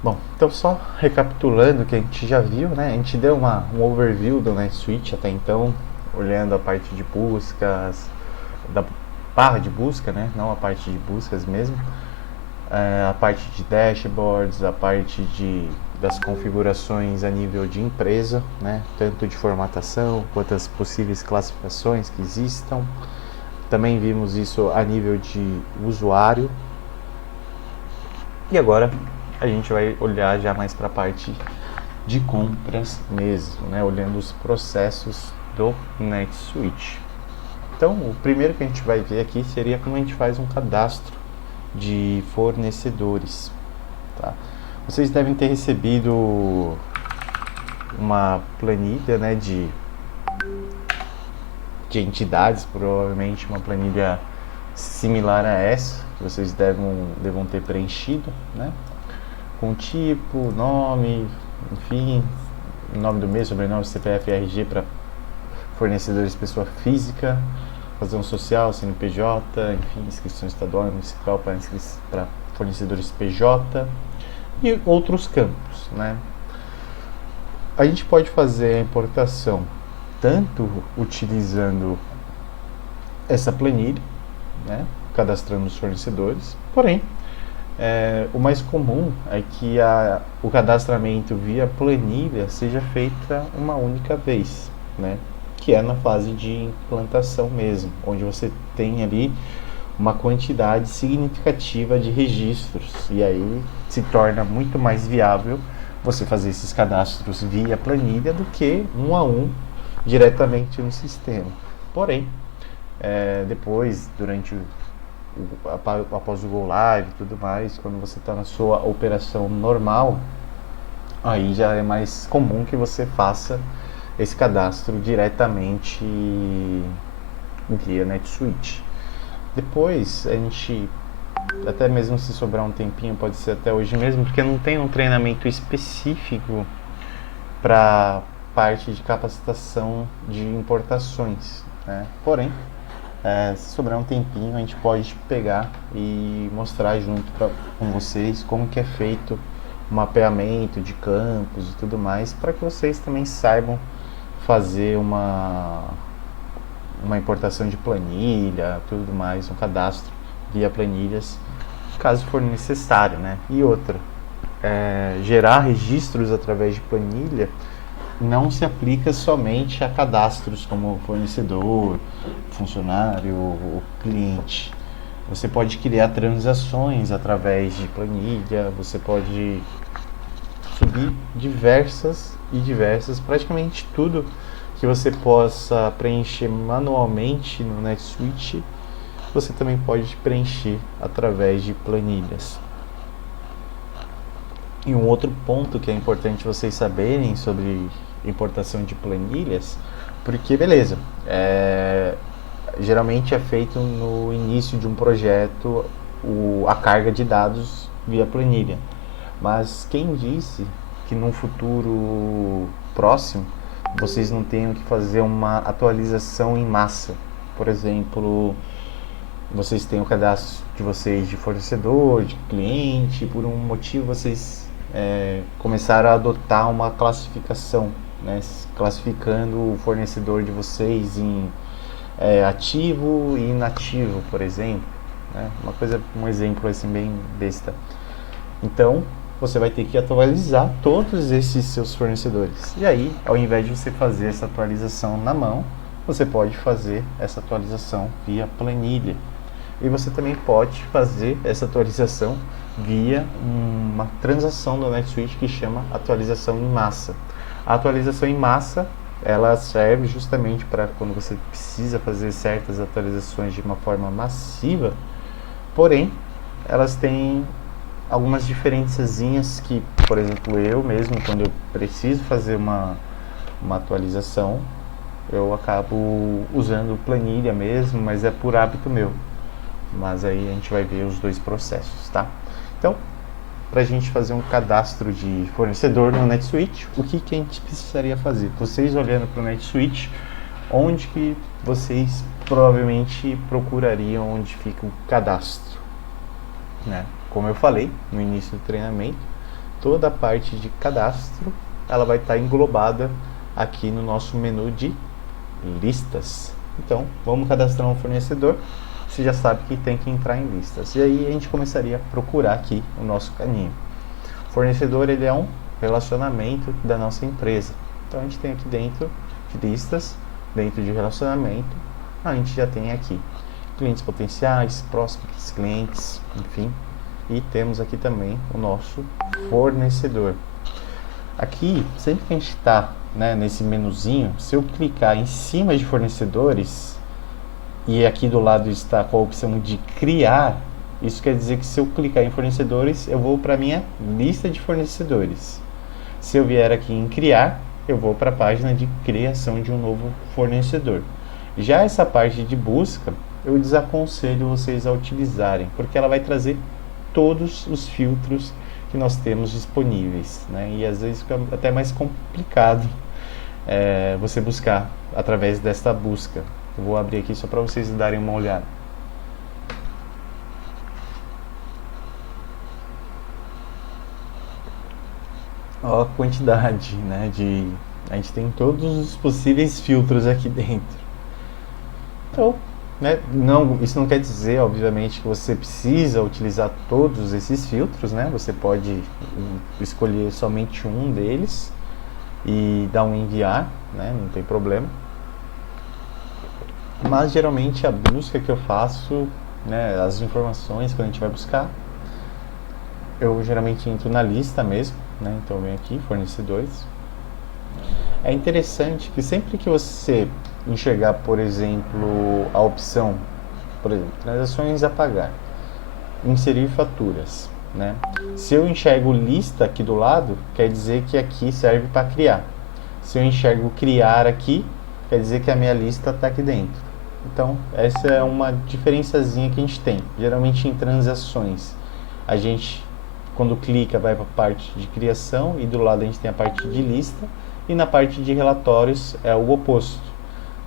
Bom, então só recapitulando o que a gente já viu, né? A gente deu um overview do NetSuite até então, olhando a parte de buscas, da barra de busca, né? Não a parte de buscas mesmo, a parte de dashboards, a parte das configurações a nível de empresa, né? Tanto de formatação quanto as possíveis classificações que existam. Também vimos isso a nível de usuário. E agora a gente vai olhar já mais para a parte de compras mesmo, né? Olhando os processos do NetSuite. Então, o primeiro que a gente vai ver aqui seria como a gente faz um cadastro de fornecedores. Tá? Vocês devem ter recebido uma planilha, né, de entidades, provavelmente uma planilha similar a essa, que vocês devam ter preenchido, né? Com tipo, nome, enfim, nome do mês, sobrenome, CPF e RG para fornecedores pessoa física, razão social, CNPJ, enfim, inscrição estadual e municipal para fornecedores PJ e outros campos, né? A gente pode fazer a importação tanto utilizando essa planilha, né, cadastrando os fornecedores, porém o mais comum é que o cadastramento via planilha seja feita uma única vez, né? Que é na fase de implantação mesmo, onde você tem ali uma quantidade significativa de registros e aí se torna muito mais viável você fazer esses cadastros via planilha do que um a um diretamente no sistema. Porém, depois, durante após o Go Live e tudo mais, quando você está na sua operação normal, aí já é mais comum que você faça esse cadastro diretamente via NetSuite. Depois a gente, até mesmo se sobrar um tempinho, pode ser até hoje mesmo, porque não tem um treinamento específico para parte de capacitação de importações, né? Porém, se sobrar um tempinho, a gente pode pegar e mostrar junto com vocês como que é feito o mapeamento de campos e tudo mais, para que vocês também saibam fazer uma importação de planilha, tudo mais, um cadastro via planilhas, caso for necessário, né? E outra, gerar registros através de planilha não se aplica somente a cadastros como fornecedor, funcionário ou cliente. Você pode criar transações através de planilha, você pode subir diversas, praticamente tudo que você possa preencher manualmente no NetSuite, você também pode preencher através de planilhas. E um outro ponto que é importante vocês saberem sobre importação de planilhas, porque beleza, geralmente é feito no início de um projeto a carga de dados via planilha. Mas quem disse que num futuro próximo vocês não tenham que fazer uma atualização em massa? Por exemplo, vocês têm o cadastro de vocês de fornecedor, de cliente, por um motivo vocês começaram a adotar uma classificação, né, classificando o fornecedor de vocês em ativo e inativo, por exemplo, né? Um exemplo assim bem besta. Então, você vai ter que atualizar todos esses seus fornecedores. E aí, ao invés de você fazer essa atualização na mão, você pode fazer essa atualização via planilha. E você também pode fazer essa atualização via uma transação do NetSuite que chama atualização em massa. A atualização em massa, ela serve justamente para quando você precisa fazer certas atualizações de uma forma massiva, porém, elas têm algumas diferençazinhas que, por exemplo, eu mesmo, quando eu preciso fazer uma atualização, eu acabo usando planilha mesmo, mas é por hábito meu. Mas aí a gente vai ver os dois processos, tá? Então, para a gente fazer um cadastro de fornecedor no NetSuite, o que a gente precisaria fazer? Vocês olhando para o NetSuite, onde que vocês provavelmente procurariam onde fica o cadastro, né? Como eu falei no início do treinamento, toda a parte de cadastro, ela vai estar englobada aqui no nosso menu de listas. Então, vamos cadastrar um fornecedor, você já sabe que tem que entrar em listas. E aí a gente começaria a procurar aqui o nosso caminho. O fornecedor, ele é um relacionamento da nossa empresa. Então, a gente tem aqui dentro de listas, dentro de relacionamento, a gente já tem aqui clientes potenciais, próximos clientes, enfim. E temos aqui também o nosso fornecedor. Aqui, sempre que a gente está, né, nesse menuzinho, se eu clicar em cima de fornecedores, e aqui do lado está com a opção de criar, isso quer dizer que se eu clicar em fornecedores, eu vou para a minha lista de fornecedores. Se eu vier aqui em criar, eu vou para a página de criação de um novo fornecedor. Já essa parte de busca, eu desaconselho vocês a utilizarem, porque ela vai trazer todos os filtros que nós temos disponíveis, né? E às vezes fica até mais complicado você buscar através desta busca. Eu vou abrir aqui só para vocês darem uma olhada. Ó a quantidade, né? A gente tem todos os possíveis filtros aqui dentro. Então, né, isso não quer dizer, obviamente, que você precisa utilizar todos esses filtros, né? Você pode escolher somente um deles e dar um enviar, né? Não tem problema. Mas geralmente a busca que eu faço, né, as informações que a gente vai buscar, eu geralmente entro na lista mesmo, né? Então eu venho aqui, fornecedores. É interessante que sempre que você enxergar, por exemplo, a opção, por exemplo, transações a pagar, inserir faturas, né? Se eu enxergo lista aqui do lado, quer dizer que aqui serve para criar. Se eu enxergo criar aqui, quer dizer que a minha lista está aqui dentro. Então, essa é uma diferençazinha que a gente tem. Geralmente em transações, a gente, quando clica, vai para a parte de criação e do lado a gente tem a parte de lista. E na parte de relatórios é o oposto.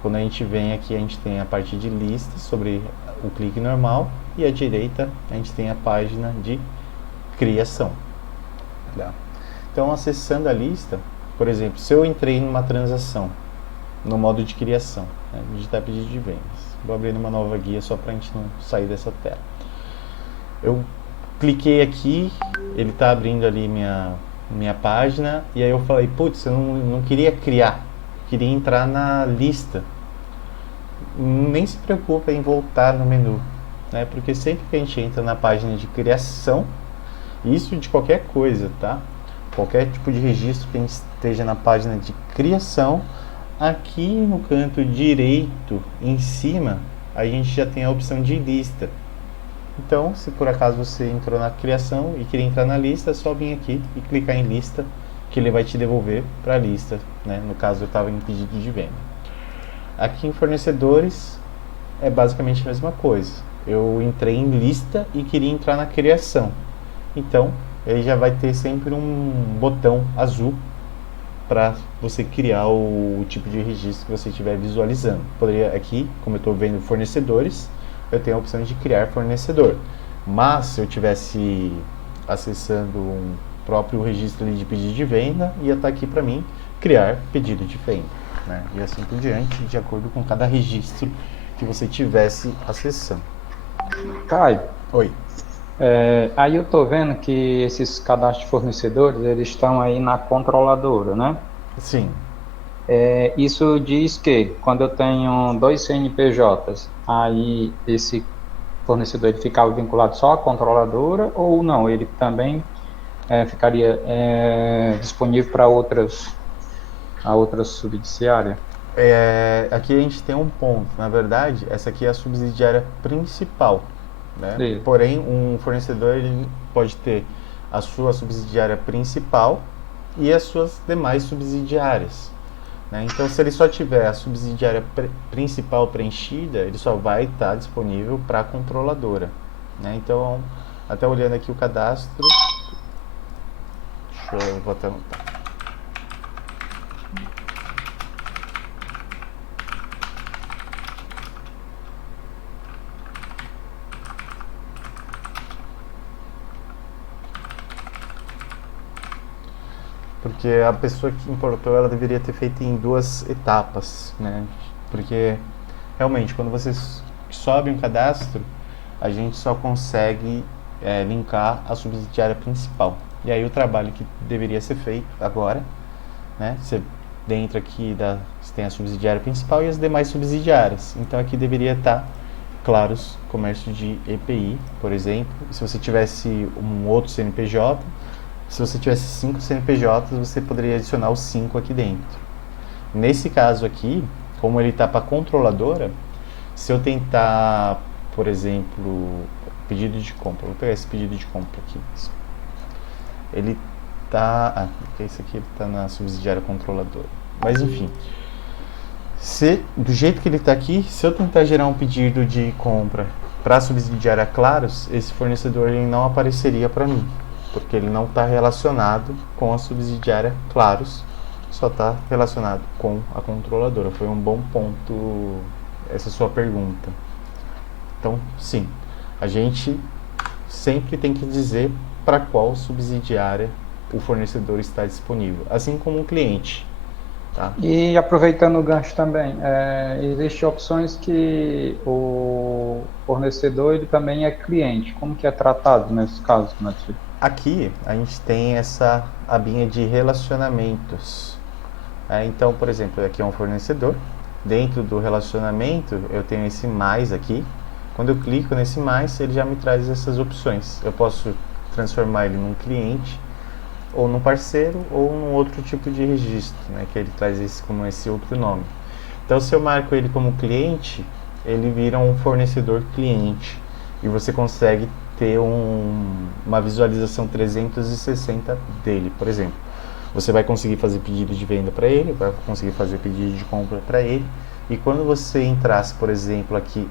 Quando a gente vem aqui, a gente tem a parte de lista sobre o clique normal e à direita a gente tem a página de criação. Tá? Então, acessando a lista, por exemplo, se eu entrei numa transação no modo de criação, né, digitar pedido de vendas, vou abrir uma nova guia só para a gente não sair dessa tela. Eu cliquei aqui, ele está abrindo ali minha página, e aí eu falei, putz, eu não queria criar, queria entrar na lista. Nem se preocupe em voltar no menu, né? Porque sempre que a gente entra na página de criação, isso de qualquer coisa, tá? Qualquer tipo de registro que a gente esteja na página de criação, aqui no canto direito, em cima, a gente já tem a opção de lista. Então, se por acaso você entrou na criação e queria entrar na lista, é só vir aqui e clicar em lista, que ele vai te devolver para a lista, né? No caso, eu estava em pedido de venda. Aqui em fornecedores, é basicamente a mesma coisa. Eu entrei em lista e queria entrar na criação. Então, ele já vai ter sempre um botão azul para você criar o tipo de registro que você estiver visualizando. Poderia aqui, como eu estou vendo fornecedores, eu tenho a opção de criar fornecedor. Mas se eu estivesse acessando um próprio registro ali de pedido de venda, ia estar aqui para mim criar pedido de venda, né? E assim por diante, de acordo com cada registro que você estivesse acessando. Caio, Oi. aí eu tô vendo que esses cadastros de fornecedores, eles estão aí na controladora, né? Sim. Isso diz que quando eu tenho dois CNPJs, aí esse fornecedor ele ficava vinculado só à controladora ou não? Ele também ficaria disponível para a outras subsidiárias? Aqui a gente tem um ponto. Na verdade, essa aqui é a subsidiária principal, né? Sim. Porém, um fornecedor ele pode ter a sua subsidiária principal e as suas demais subsidiárias, né? Então, se ele só tiver a subsidiária principal preenchida, ele só vai estar disponível para a controladora, né? Então, até olhando aqui o cadastro, vou até anotar. porque a pessoa que importou, ela deveria ter feito em 2 etapas, né? Porque realmente, quando você sobe um cadastro, a gente só consegue linkar a subsidiária principal. E aí o trabalho que deveria ser feito agora, né? Você, dentro aqui você tem a subsidiária principal e as demais subsidiárias. Então aqui deveria estar claros comércio de EPI, por exemplo. Se você tivesse um outro CNPJ, se você tivesse 5 CNPJs, você poderia adicionar os 5 aqui dentro. Nesse caso aqui, como ele está para controladora, se eu tentar, por exemplo, pedido de compra, vou pegar esse pedido de compra aqui. Ele tá, esse aqui está na subsidiária controladora. Mas enfim, do jeito que ele está aqui, se eu tentar gerar um pedido de compra para a subsidiária Claros, esse fornecedor ele não apareceria para mim, porque ele não está relacionado com a subsidiária Claros, só está relacionado com a controladora. Foi um bom ponto essa sua pergunta. Então, sim, a gente sempre tem que dizer para qual subsidiária o fornecedor está disponível, assim como o cliente. Tá? E aproveitando o gancho também, existem opções que o fornecedor ele também é cliente. Como que é tratado nesse caso, Nath? Aqui a gente tem essa abinha de relacionamentos. Então, por exemplo, aqui é um fornecedor. Dentro do relacionamento eu tenho esse mais aqui. Quando eu clico nesse mais, ele já me traz essas opções. Eu posso transformar ele num cliente, ou num parceiro, ou num outro tipo de registro, né, que ele traz como esse outro nome. Então, se eu marco ele como cliente, ele vira um fornecedor cliente, e você consegue ter uma visualização 360 dele, por exemplo. Você vai conseguir fazer pedido de venda para ele, vai conseguir fazer pedido de compra para ele, e quando você entrasse, por exemplo, aqui,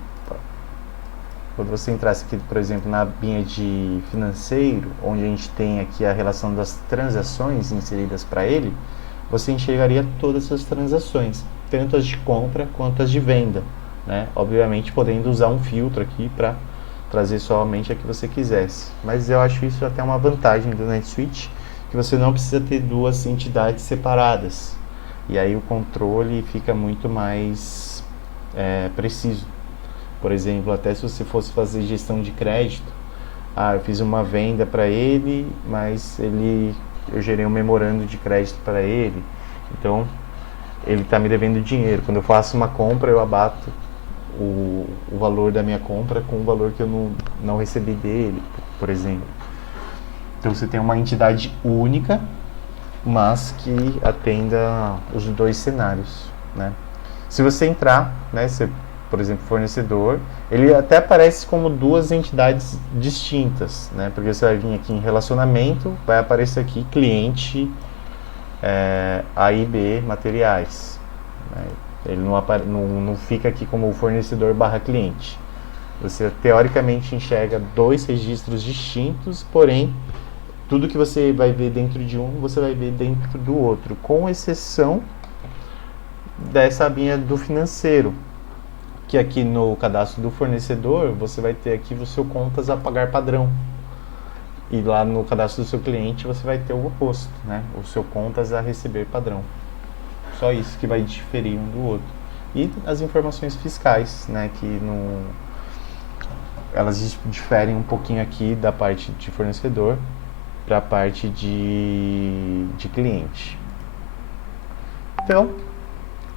por exemplo, na abinha de financeiro, onde a gente tem aqui a relação das transações inseridas para ele, você enxergaria todas as transações, tanto as de compra quanto as de venda, né? Obviamente podendo usar um filtro aqui para trazer somente a que você quisesse. Mas eu acho isso até uma vantagem do NetSuite, que você não precisa ter 2 entidades separadas. E aí o controle fica muito mais preciso. Por exemplo, até se você fosse fazer gestão de crédito, eu fiz uma venda para ele, mas eu gerei um memorando de crédito para ele, então ele está me devendo dinheiro. Quando eu faço uma compra, eu abato o valor da minha compra com o valor que eu não recebi dele, por exemplo. Então você tem uma entidade única, mas que atenda os 2 cenários, né? Se você entrar, né, por exemplo, fornecedor, ele até aparece como 2 entidades distintas, né? Porque você vai vir aqui em relacionamento, vai aparecer aqui cliente A e B materiais, né? Ele não fica aqui como fornecedor barra cliente. Você teoricamente enxerga 2 registros distintos, porém tudo que você vai ver dentro de um, você vai ver dentro do outro, com exceção dessa abinha do financeiro, que aqui no cadastro do fornecedor, você vai ter aqui o seu contas a pagar padrão. E lá no cadastro do seu cliente, você vai ter o oposto, né? O seu contas a receber padrão. Só isso que vai diferir um do outro. E as informações fiscais, né? Que elas diferem um pouquinho aqui da parte de fornecedor para a parte de cliente. Então,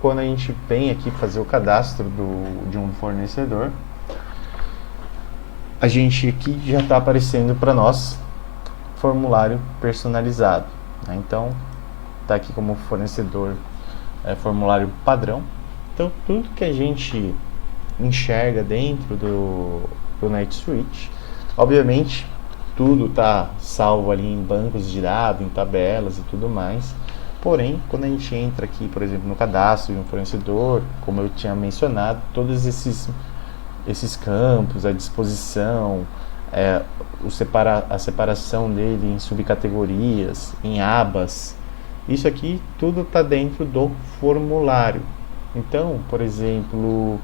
quando a gente vem aqui fazer o cadastro de um fornecedor, a gente aqui já está aparecendo para nós formulário personalizado, né? Então está aqui como fornecedor formulário padrão. Então tudo que a gente enxerga dentro do NetSuite, obviamente tudo está salvo ali em bancos de dados, em tabelas e tudo mais. Porém, quando a gente entra aqui, por exemplo, no cadastro de um fornecedor, como eu tinha mencionado, todos esses campos, a disposição, a separação dele em subcategorias, em abas, isso aqui tudo está dentro do formulário. Então, por exemplo,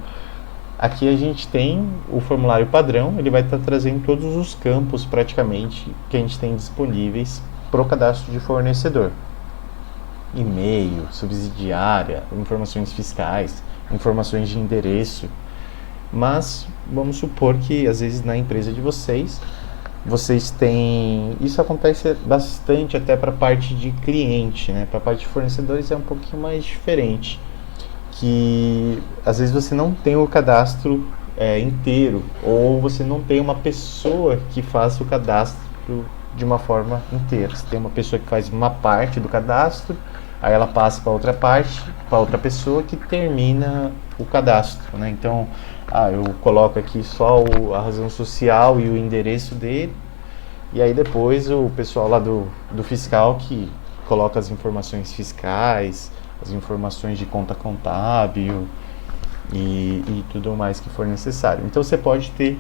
aqui a gente tem o formulário padrão, ele vai estar trazendo todos os campos praticamente que a gente tem disponíveis para o cadastro de fornecedor. e-mail, subsidiária, informações fiscais, informações de endereço. Mas vamos supor que às vezes na empresa de vocês têm, isso acontece bastante até para a parte de cliente, né? Para a parte de fornecedores é um pouquinho mais diferente, que às vezes você não tem o cadastro inteiro, ou você não tem uma pessoa que faça o cadastro de uma forma inteira. Você tem uma pessoa que faz uma parte do cadastro, aí ela passa para outra parte, para outra pessoa que termina o cadastro, né? Então, eu coloco aqui só a razão social e o endereço dele, e aí depois o pessoal lá do fiscal que coloca as informações fiscais, as informações de conta contábil e tudo mais que for necessário. Então você pode ter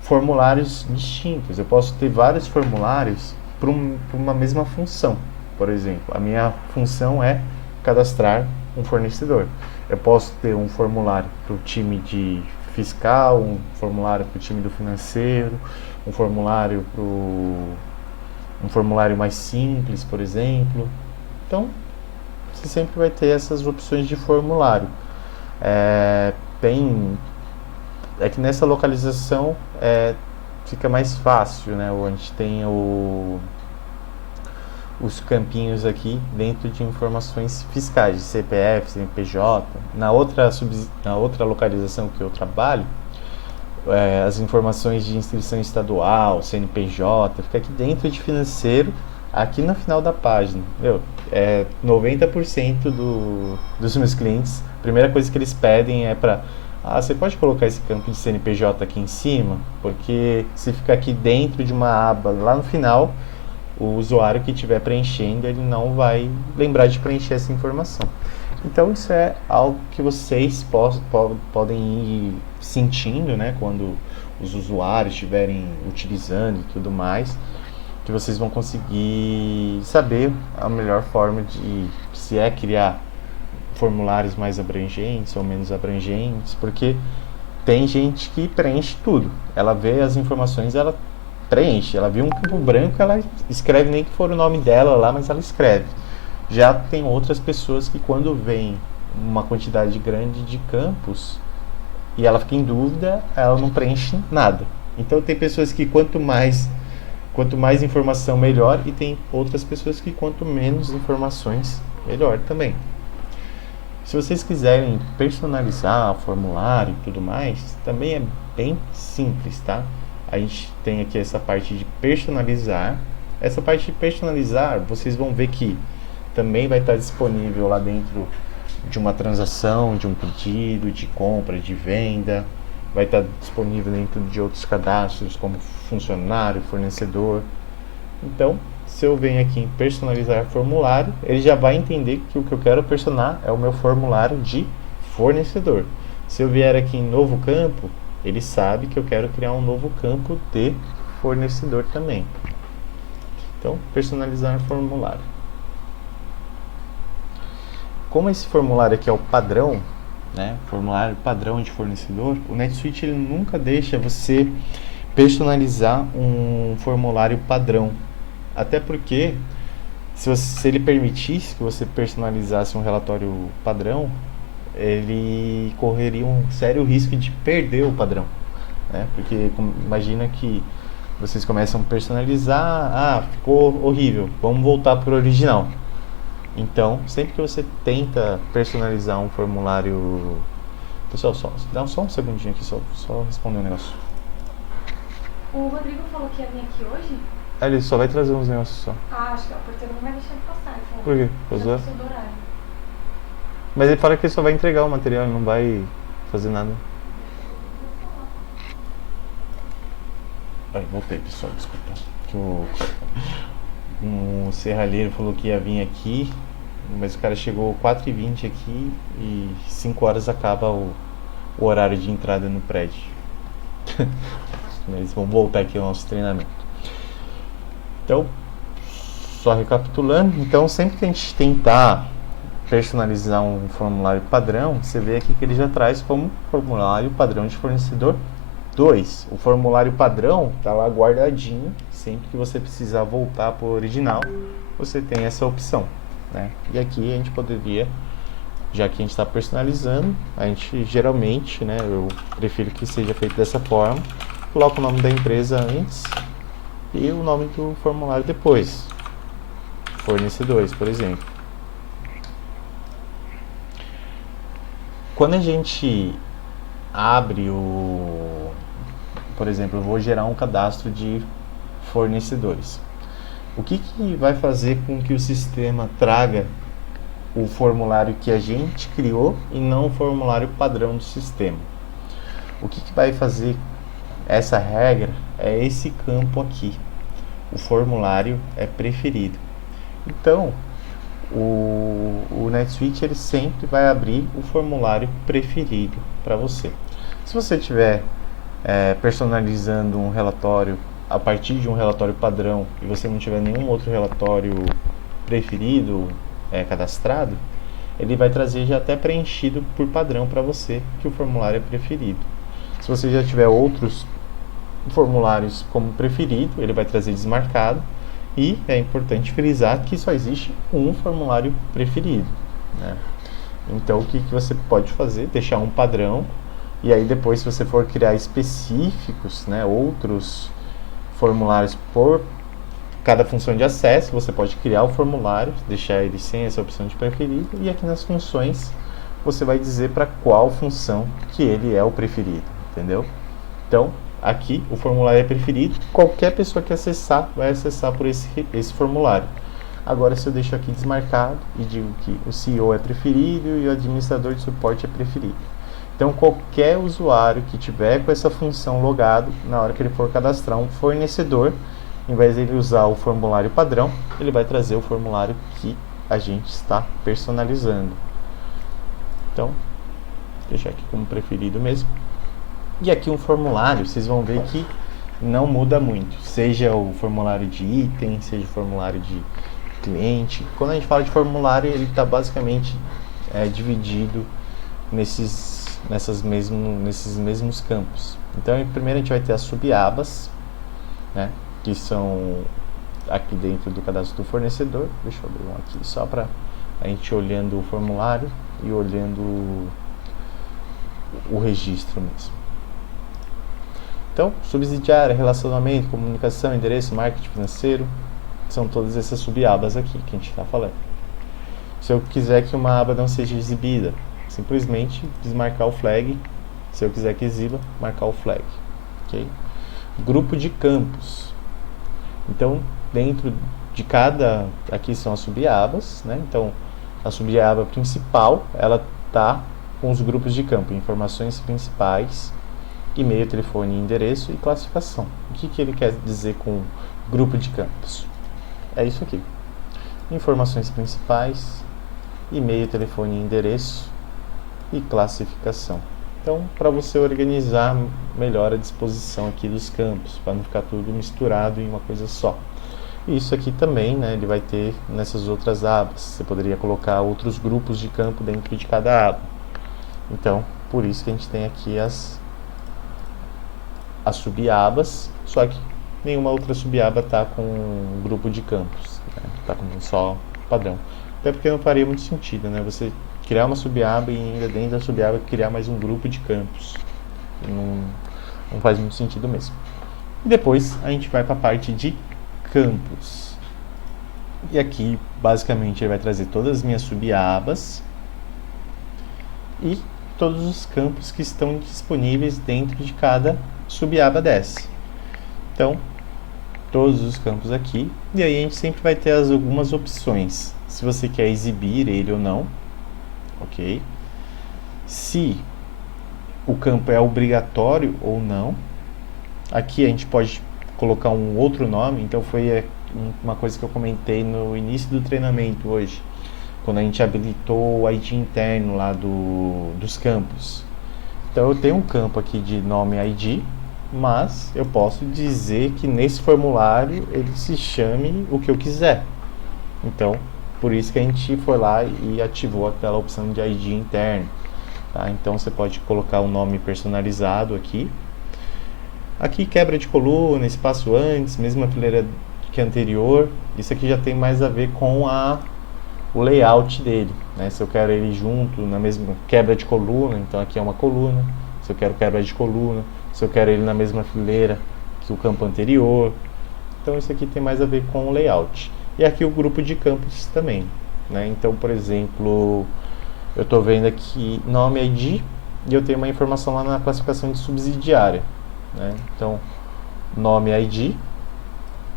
formulários distintos. Eu posso ter vários formulários para uma mesma função. Por exemplo, a minha função é cadastrar um fornecedor. Eu posso ter um formulário para o time de fiscal, um formulário para o time do financeiro, um formulário mais simples, por exemplo. Então, você sempre vai ter essas opções de formulário. É que nessa localização fica mais fácil, né? A gente tem os campinhos aqui dentro de informações fiscais, de CPF, CNPJ. Na outra localização que eu trabalho, as informações de inscrição estadual, CNPJ, fica aqui dentro de financeiro, aqui no final da página. 90% dos meus clientes, a primeira coisa que eles pedem é para você pode colocar esse campo de CNPJ aqui em cima, porque se ficar aqui dentro de uma aba lá no final, o usuário que estiver preenchendo, ele não vai lembrar de preencher essa informação. Então isso é algo que vocês podem ir sentindo, né, quando os usuários estiverem utilizando e tudo mais, que vocês vão conseguir saber a melhor forma de se criar formulários mais abrangentes ou menos abrangentes, porque tem gente que preenche tudo. Ela vê as informações, ela preenche. Ela viu um campo branco, ela escreve, nem que for o nome dela lá, mas ela escreve. Já tem outras pessoas que quando vem uma quantidade grande de campos e ela fica em dúvida, ela não preenche nada. Então tem pessoas que quanto mais informação melhor, e tem outras pessoas que quanto menos informações melhor também. Se vocês quiserem personalizar o formulário e tudo mais, também é bem simples, tá? A gente tem aqui essa parte de personalizar. Essa parte de personalizar, vocês vão ver que também vai estar disponível lá dentro de uma transação, de um pedido, de compra, de venda. Vai estar disponível dentro de outros cadastros, como funcionário, fornecedor. Então, se eu venho aqui em personalizar formulário, ele já vai entender que o que eu quero personalizar é o meu formulário de fornecedor. Se eu vier aqui em novo campo, ele sabe que eu quero criar um novo campo de fornecedor também. Então, personalizar formulário. Como esse formulário aqui é o padrão, né, formulário padrão de fornecedor, o NetSuite ele nunca deixa você personalizar um formulário padrão. Até porque, se ele permitisse que você personalizasse um relatório padrão, ele correria um sério risco de perder o padrão, né? Porque imagina que vocês começam a personalizar, ficou horrível, vamos voltar para o original. Então, sempre que você tenta personalizar um formulário... Pessoal, dá só um segundinho aqui, só responder um negócio. O Rodrigo falou que ia vir aqui hoje? Ele só vai trazer uns negócios só. Acho que o porteiro não vai deixar ele passar. Por quê? Já passou do horário. Mas ele fala que ele só vai entregar o material, ele não vai fazer nada. Voltei, pessoal, desculpa. Um serralheiro falou que ia vir aqui, mas o cara chegou 4h20 aqui e 5 horas acaba o horário de entrada no prédio. Eles vão voltar aqui ao nosso treinamento. Então, só recapitulando, então sempre que a gente tentar personalizar um formulário padrão, você vê aqui que ele já traz como formulário padrão de fornecedor 2. O formulário padrão está lá guardadinho, sempre que você precisar voltar para o original, você tem essa opção, né? E aqui a gente poderia, já que a gente está personalizando, a gente geralmente, né, eu prefiro que seja feito dessa forma, coloca o nome da empresa antes e o nome do formulário depois, fornecedores, por exemplo. Quando a gente abre por exemplo, eu vou gerar um cadastro de fornecedores. O que vai fazer com que o sistema traga o formulário que a gente criou e não o formulário padrão do sistema? O que vai fazer essa regra é esse campo aqui. O formulário é preferido. Então, o NetSuite ele sempre vai abrir o formulário preferido para você. Se você estiver personalizando um relatório a partir de um relatório padrão e você não tiver nenhum outro relatório preferido cadastrado, ele vai trazer já até preenchido por padrão para você que o formulário é preferido. Se você já tiver outros formulários como preferido, ele vai trazer desmarcado. E é importante frisar que só existe um formulário preferido, né? Então o que você pode fazer? Deixar um padrão, e aí depois, se você for criar específicos, né, outros formulários por cada função de acesso, você pode criar o formulário, deixar ele sem essa opção de preferido, e aqui nas funções você vai dizer para qual função que ele é o preferido, entendeu? Então, aqui o formulário é preferido, qualquer pessoa que acessar vai acessar por esse formulário. Agora, se eu deixo aqui desmarcado e digo que o CEO é preferido e o administrador de suporte é preferido, então qualquer usuário que tiver com essa função logado, na hora que ele for cadastrar um fornecedor, em vez de ele usar o formulário padrão, ele vai trazer o formulário que a gente está personalizando. Então, vou deixar aqui como preferido mesmo. E aqui um formulário, vocês vão ver que não muda muito, seja o formulário de item, seja o formulário de cliente. Quando a gente fala de formulário, ele está basicamente dividido nesses mesmos campos. Então, primeiro a gente vai ter as subabas, né, que são aqui dentro do cadastro do fornecedor. Deixa eu abrir um aqui só para a gente olhando o formulário e olhando o registro mesmo. Então, subsidiária, relacionamento, comunicação, endereço, marketing financeiro, são todas essas subabas aqui que a gente está falando. Se eu quiser que uma aba não seja exibida, simplesmente desmarcar o flag. Se eu quiser que exiba, marcar o flag. Okay? Grupo de campos. Então, dentro de cada... Aqui são as subabas, né? Então, a subaba principal, ela está com os grupos de campo, informações principais, e-mail, telefone, endereço e classificação. O que ele quer dizer com grupo de campos? É isso aqui. Informações principais, e-mail, telefone, endereço e classificação. Então, para você organizar melhor a disposição aqui dos campos, para não ficar tudo misturado em uma coisa só. E isso aqui também, né, ele vai ter nessas outras abas. Você poderia colocar outros grupos de campo dentro de cada aba. Então, por isso que a gente tem aqui as subabas, só que nenhuma outra subaba está com um grupo de campos, né? Está com só padrão. Até porque não faria muito sentido, né? Você criar uma subaba e ainda dentro da subaba criar mais um grupo de campos. Não faz muito sentido mesmo. E depois a gente vai para a parte de campos. E aqui, basicamente, ele vai trazer todas as minhas subabas e todos os campos que estão disponíveis dentro de cada subaba dessa. Então, todos os campos aqui. E aí a gente sempre vai ter algumas opções. Se você quer exibir ele ou não. Ok? Se o campo é obrigatório ou não. Aqui a gente pode colocar um outro nome. Então foi uma coisa que eu comentei no início do treinamento hoje, quando a gente habilitou o ID interno lá dos campos. Então eu tenho um campo aqui de nome ID, mas eu posso dizer que nesse formulário ele se chame o que eu quiser. Então, por isso que a gente foi lá e ativou aquela opção de ID interno. Tá? Então você pode colocar um nome personalizado aqui. Aqui quebra de coluna, espaço antes, mesma fileira que a anterior. Isso aqui já tem mais a ver com o layout dele, né? Se eu quero ele junto na mesma quebra de coluna, então aqui é uma coluna. Se eu quero quebra de coluna, se eu quero ele na mesma fileira que o campo anterior. Então isso aqui tem mais a ver com o layout. E aqui o grupo de campos também, né? Então, por exemplo, eu estou vendo aqui nome ID e eu tenho uma informação lá na classificação de subsidiária, né? Então, nome ID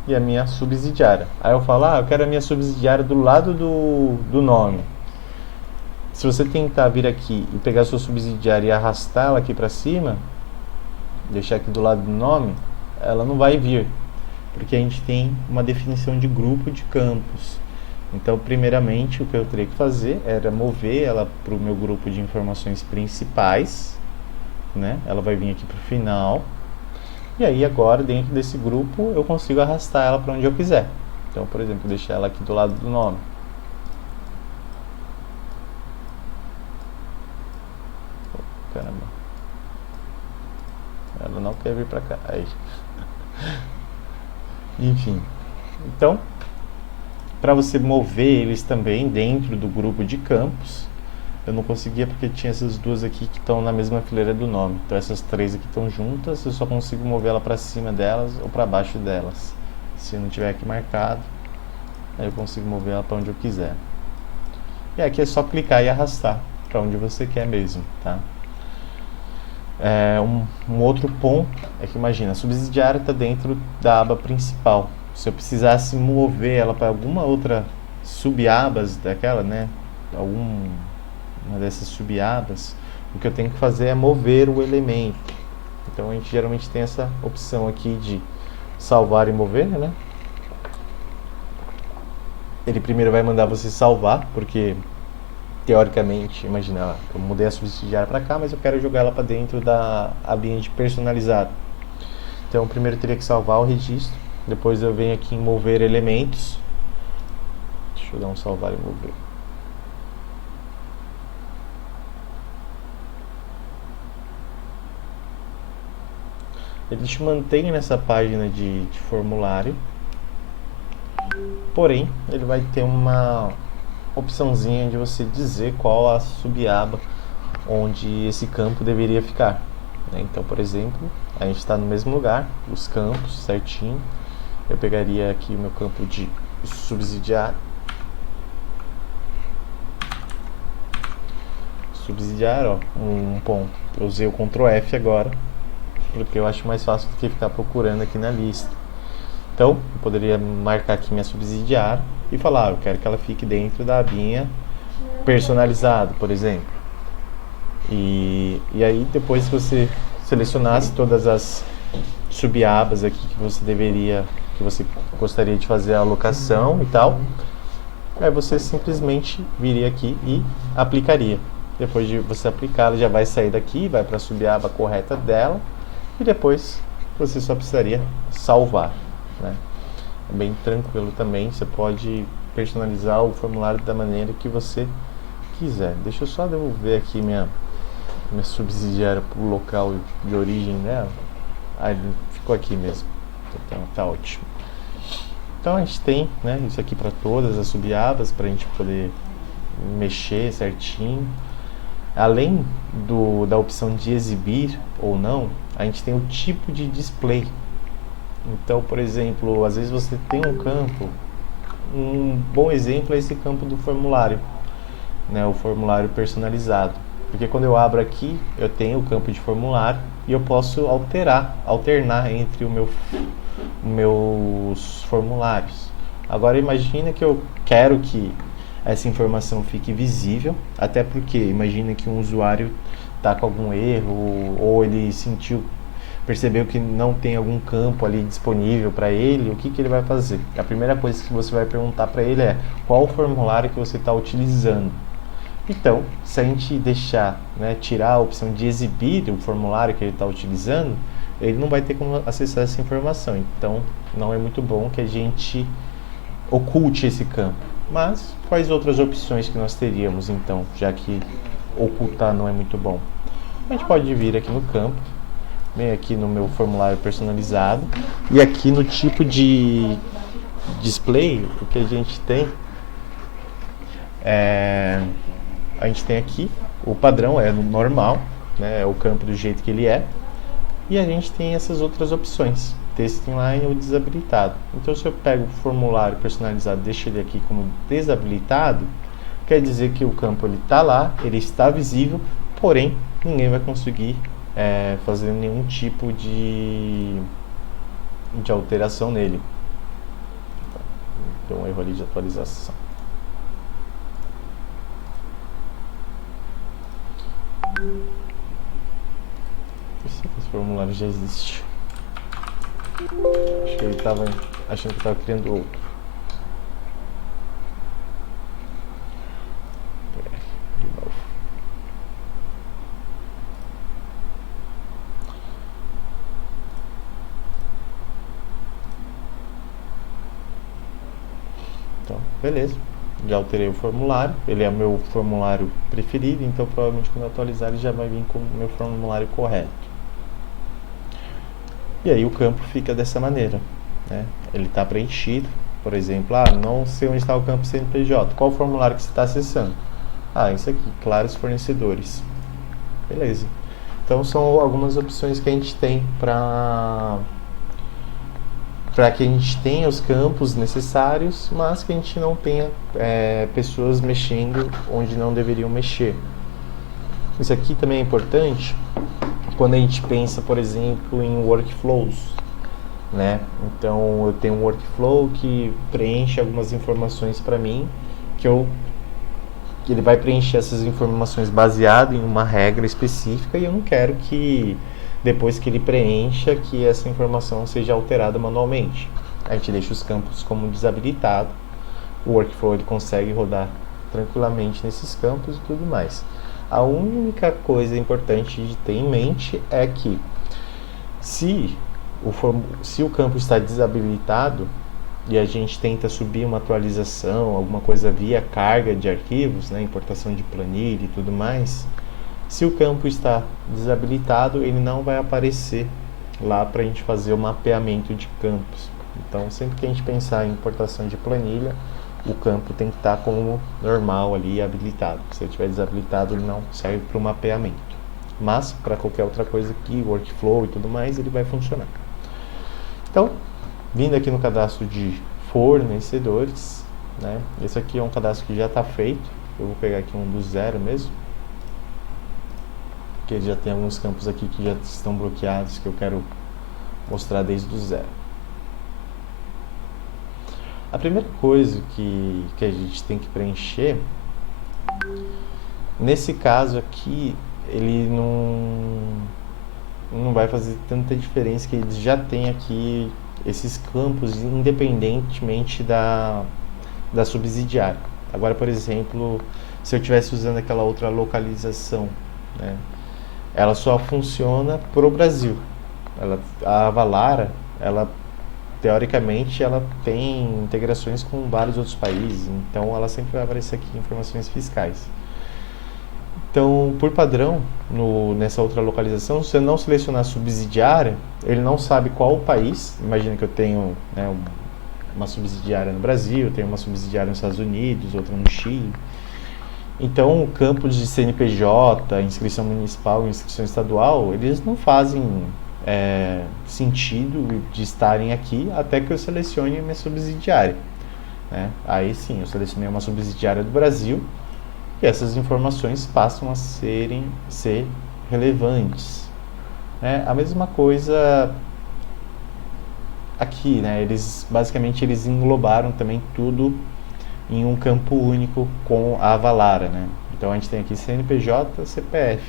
e a minha subsidiária. Aí eu falo, eu quero a minha subsidiária do lado do nome. Se você tentar vir aqui e pegar a sua subsidiária e arrastá-la aqui para cima, deixar aqui do lado do nome, ela não vai vir, porque a gente tem uma definição de grupo de campos. Então, primeiramente, o que eu teria que fazer era mover ela para o meu grupo de informações principais, né? Ela vai vir aqui para o final. E aí, agora, dentro desse grupo, eu consigo arrastar ela para onde eu quiser. Então, por exemplo, deixar ela aqui do lado do nome. Caramba. Ela não quer vir para cá. Aí. Enfim. Então, para você mover eles também dentro do grupo de campos, eu não conseguia porque tinha essas duas aqui que estão na mesma fileira do nome. Então essas três aqui estão juntas, eu só consigo mover ela para cima delas ou para baixo delas. Se não tiver aqui marcado, aí eu consigo mover ela para onde eu quiser. E aqui é só clicar e arrastar para onde você quer mesmo, tá? Um outro ponto é que, imagina, a subsidiária está dentro da aba principal. Se eu precisasse mover ela para alguma outra subabas daquela, né? Uma dessas subabas, o que eu tenho que fazer é mover o elemento. Então a gente geralmente tem essa opção aqui de salvar e mover, né? Ele primeiro vai mandar você salvar, porque teoricamente, imagina, eu mudei a subsidiária para cá, mas eu quero jogar ela para dentro da abinha de personalizado. Então primeiro eu teria que salvar o registro, depois eu venho aqui em mover elementos. Deixa eu dar um salvar e mover. Ele te mantém nessa página de formulário, porém ele vai ter uma opçãozinha de você dizer qual a subaba onde esse campo deveria ficar, né? Então, por exemplo, a gente está no mesmo lugar, os campos certinho. Eu pegaria aqui o meu campo de subsidiário, um ponto. Eu usei o Ctrl F agora, porque eu acho mais fácil do que ficar procurando aqui na lista. Então, eu poderia marcar aqui minha subsidiária e falar, eu quero que ela fique dentro da abinha personalizado, por exemplo. E aí, depois que você selecionasse todas as subabas aqui que você gostaria de fazer a alocação e tal, aí você simplesmente viria aqui e aplicaria. Depois de você aplicar, ela já vai sair daqui, vai para a subaba correta dela, e depois você só precisaria salvar, né? É bem tranquilo também, você pode personalizar o formulário da maneira que você quiser. Deixa eu só devolver aqui minha subsidiária para o local de origem dela. Ele ficou aqui mesmo, então tá ótimo. Então a gente tem, né, isso aqui para todas as subabas, para a gente poder mexer certinho. Além da opção de exibir ou não, a gente tem o tipo de display. Então, por exemplo, às vezes você tem um campo, um bom exemplo é esse campo do formulário, né, o formulário personalizado. Porque quando eu abro aqui, eu tenho o campo de formulário e eu posso alternar entre meus formulários. Agora imagina que eu quero que essa informação fique visível, até porque imagina que um usuário está com algum erro ou ele percebeu que não tem algum campo ali disponível para ele. O que ele vai fazer? A primeira coisa que você vai perguntar para ele é qual o formulário que você está utilizando. Então, se a gente deixar, né, tirar a opção de exibir o formulário que ele está utilizando, ele não vai ter como acessar essa informação. Então, não é muito bom que a gente oculte esse campo. Mas, quais outras opções que nós teríamos, então, já que ocultar não é muito bom? A gente pode vir aqui no campo, vem aqui no meu formulário personalizado, e aqui no tipo de display, o que a gente tem A gente tem aqui o padrão, é normal, né, é o campo do jeito que ele é, e a gente tem essas outras opções, texto inline ou desabilitado. Então, se eu pego o formulário personalizado e deixo ele aqui como desabilitado, quer dizer que o campo está lá, ele está visível, porém ninguém vai conseguir fazer nenhum tipo de alteração nele. Deu um erro ali de atualização. Esse formulário já existe. Acho que ele estava achando que estava criando outro. De novo. Então, beleza. Já alterei o formulário. Ele é o meu formulário preferido, então provavelmente quando eu atualizar ele já vai vir com o meu formulário correto. E aí o campo fica dessa maneira, né? Ele está preenchido, por exemplo, não sei onde está o campo CNPJ, qual o formulário que você está acessando? Isso aqui, claros fornecedores. Beleza. Então são algumas opções que a gente tem para que a gente tenha os campos necessários, mas que a gente não tenha pessoas mexendo onde não deveriam mexer. Isso aqui também é importante quando a gente pensa, por exemplo, em workflows, né? Então, eu tenho um workflow que preenche algumas informações para mim, que ele vai preencher essas informações baseado em uma regra específica, e eu não quero que, depois que ele preencha, que essa informação seja alterada manualmente. A gente deixa os campos como desabilitado, o workflow ele consegue rodar tranquilamente nesses campos e tudo mais. A única coisa importante de ter em mente é que se o campo está desabilitado e a gente tenta subir uma atualização, alguma coisa via carga de arquivos, né, importação de planilha e tudo mais, se o campo está desabilitado, ele não vai aparecer lá para a gente fazer o mapeamento de campos. Então, sempre que a gente pensar em importação de planilha, o campo tem que estar como normal ali, habilitado. Se ele estiver desabilitado, ele não serve para o mapeamento. Mas, para qualquer outra coisa aqui, workflow e tudo mais, ele vai funcionar. Então, vindo aqui no cadastro de fornecedores, né? Esse aqui é um cadastro que já está feito. Eu vou pegar aqui um do zero mesmo, porque ele já tem alguns campos aqui que já estão bloqueados, que eu quero mostrar desde o zero. A primeira coisa que a gente tem que preencher, nesse caso aqui, ele não vai fazer tanta diferença, que ele já tem aqui esses campos independentemente da subsidiária. Agora, por exemplo, se eu estivesse usando aquela outra localização, né, ela só funciona para o Brasil. A Avalara, teoricamente, ela tem integrações com vários outros países, então ela sempre vai aparecer aqui informações fiscais. Então, por padrão, nessa outra localização, se eu não selecionar subsidiária, ele não sabe qual o país. Imagina que eu tenho, né, uma subsidiária no Brasil, tenho uma subsidiária nos Estados Unidos, outra no Chile. Então, o campo de CNPJ, inscrição municipal e inscrição estadual, eles não fazem sentido de estarem aqui até que eu selecione a minha subsidiária, né? Aí sim, eu selecionei uma subsidiária do Brasil e essas informações passam a ser relevantes, né? A mesma coisa aqui, né? Basicamente eles englobaram também tudo em um campo único com a Avalara, né? Então a gente tem aqui CNPJ, CPF.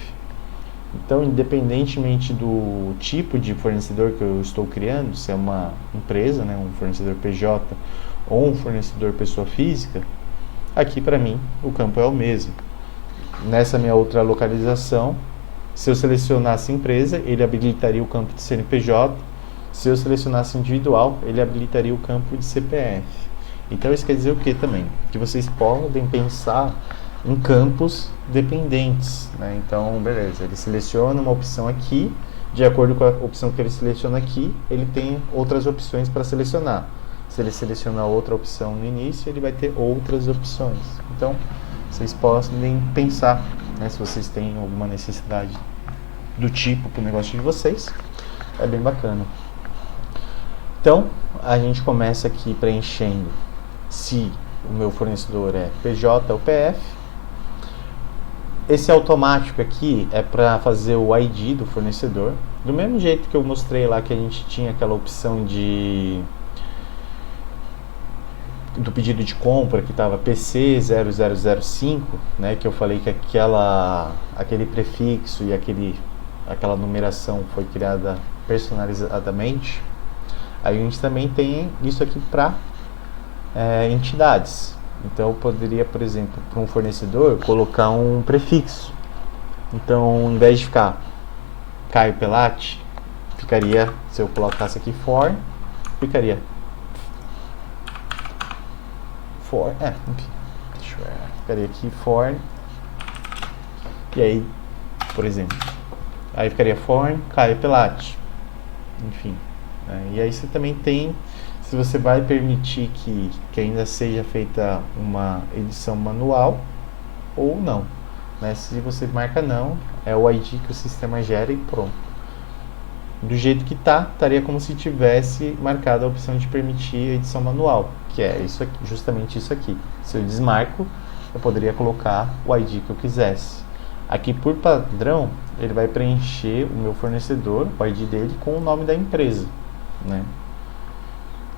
Então, independentemente do tipo de fornecedor que eu estou criando, se é uma empresa, né, um fornecedor PJ ou um fornecedor pessoa física, aqui para mim o campo é o mesmo. Nessa minha outra localização, se eu selecionasse empresa, ele habilitaria o campo de CNPJ. Se eu selecionasse individual, ele habilitaria o campo de CPF. Então isso quer dizer o que também? Que vocês podem pensar em campos dependentes, né? Então, beleza, ele seleciona uma opção aqui, de acordo com a opção que ele seleciona aqui, ele tem outras opções para selecionar. Se ele selecionar outra opção no início, ele vai ter outras opções. Então, vocês podem pensar, né, se vocês têm alguma necessidade do tipo para o negócio de vocês. É bem bacana. Então, a gente começa aqui preenchendo se o meu fornecedor é PJ ou PF. Esse automático aqui é para fazer o ID do fornecedor. Do mesmo jeito que eu mostrei lá que a gente tinha aquela opção do pedido de compra que estava PC0005, né, que eu falei que aquele prefixo e aquela numeração foi criada personalizadamente. Aí a gente também tem isso aqui para entidades. Então eu poderia, por exemplo, para um fornecedor colocar um prefixo. Então, ao invés de ficar Caio Pelati, ficaria, se eu colocasse aqui for, ficaria enfim, deixa eu ver, ficaria aqui for, e aí, por exemplo, aí ficaria for Caio Pelati, enfim, né? E aí você também tem, se você vai permitir que ainda seja feita uma edição manual ou não, né? Se você marca não, é o ID que o sistema gera e pronto. Do jeito que estaria como se tivesse marcado a opção de permitir a edição manual, que é isso aqui, justamente isso aqui. Se eu desmarco, eu poderia colocar o ID que eu quisesse. Aqui, por padrão, ele vai preencher o meu fornecedor, o ID dele, com o nome da empresa, né?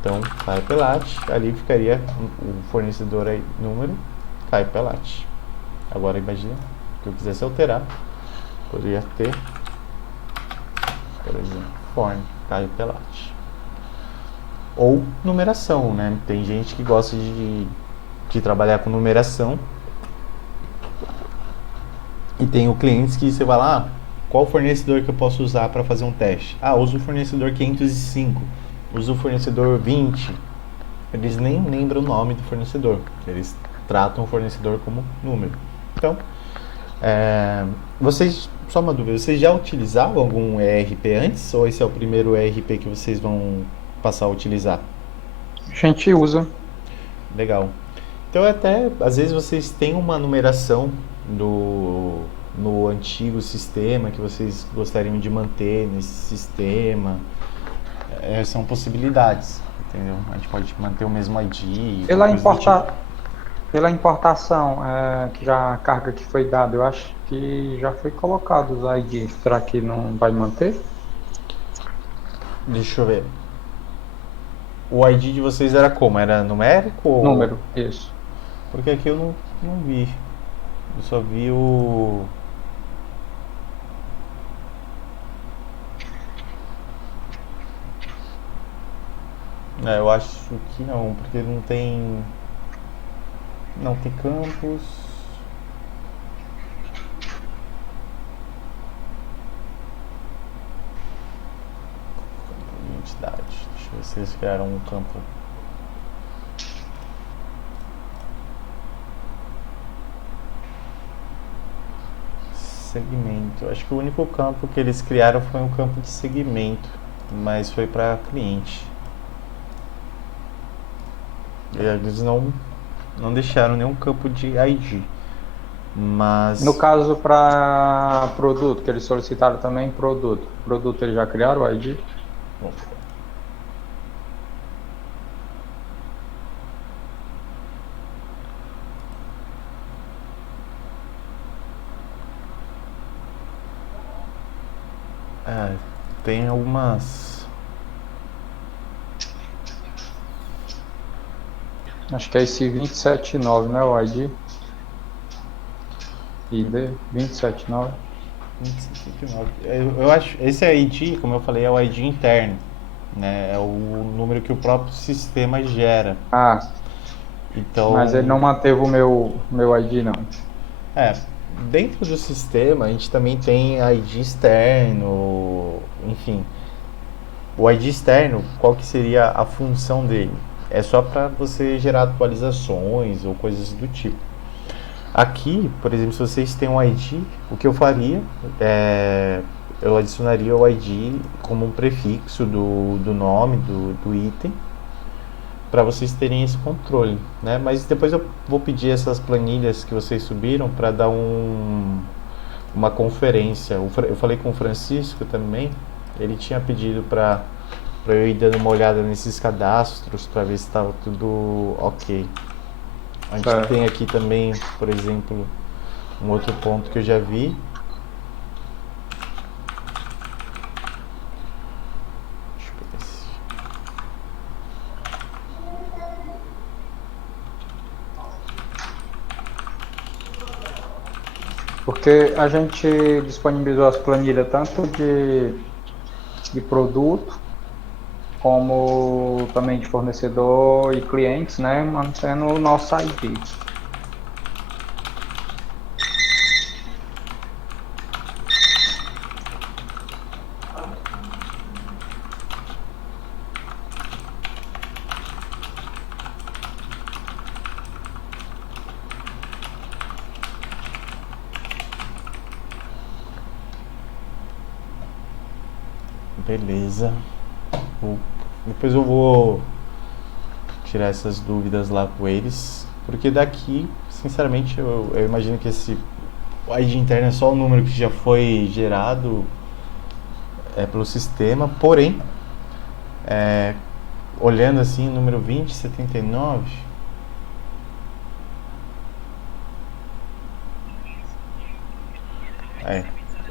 Então, Caio Pelati, ali ficaria o fornecedor aí, número Caio Pelati. Agora, imagina que eu quisesse alterar, poderia ter, por exemplo, form Caio Pelati. Ou numeração, né? Tem gente que gosta de trabalhar com numeração. E tem o clientes que você vai lá, qual fornecedor que eu posso usar para fazer um teste? Uso o fornecedor 505, uso o fornecedor 20. Eles nem lembram o nome do fornecedor, eles tratam o fornecedor como número. Então, só uma dúvida, vocês já utilizavam algum ERP antes? Ou esse é o primeiro ERP que vocês vão passar a utilizar? A gente usa. Legal. Então, até, às vezes vocês têm uma numeração no antigo sistema que vocês gostariam de manter nesse sistema. São possibilidades, entendeu? A gente pode manter o mesmo ID. Pela importação, que já a carga que foi dada, eu acho que já foi colocado os ID. Será que não vai manter? Deixa eu ver. O ID de vocês era como? Era numérico? Ou... Número, isso. Porque aqui eu não vi. Eu só vi o... eu acho que não, porque não tem campos. Identidade. Deixa eu ver se eles criaram um campo. Segmento. Acho que o único campo que eles criaram foi um campo de segmento, mas foi para cliente. Eles não deixaram nenhum campo de ID. Mas no caso para produto, que eles solicitaram também produto. Produto eles já criaram o ID? Bom, tem algumas. Acho que é esse 279, né, o ID? ID 279. 279. Eu acho, esse ID, como eu falei, é o ID interno, né? É o número que o próprio sistema gera. Então, mas ele não manteve o meu ID, não. Dentro do sistema a gente também tem ID externo, enfim. O ID externo, qual que seria a função dele? É só para você gerar atualizações ou coisas do tipo. Aqui, por exemplo, se vocês têm um ID, o que eu faria eu adicionaria o ID como um prefixo do nome do item, para vocês terem esse controle, né? Mas depois eu vou pedir essas planilhas que vocês subiram para dar uma conferência. Eu falei com o Francisco também, ele tinha pedido para eu ir dando uma olhada nesses cadastros para ver se estava tudo ok. A gente tem aqui também, por exemplo, um outro ponto que eu já vi. Deixa eu ver se... Porque a gente disponibilizou as planilhas tanto de produto, como também de fornecedor e clientes, né, mantendo o nosso ID. Beleza. Depois eu vou tirar essas dúvidas lá com eles, porque daqui, sinceramente, eu imagino que esse ID interno é só o número que já foi gerado pelo sistema, porém, olhando assim, o número 2079,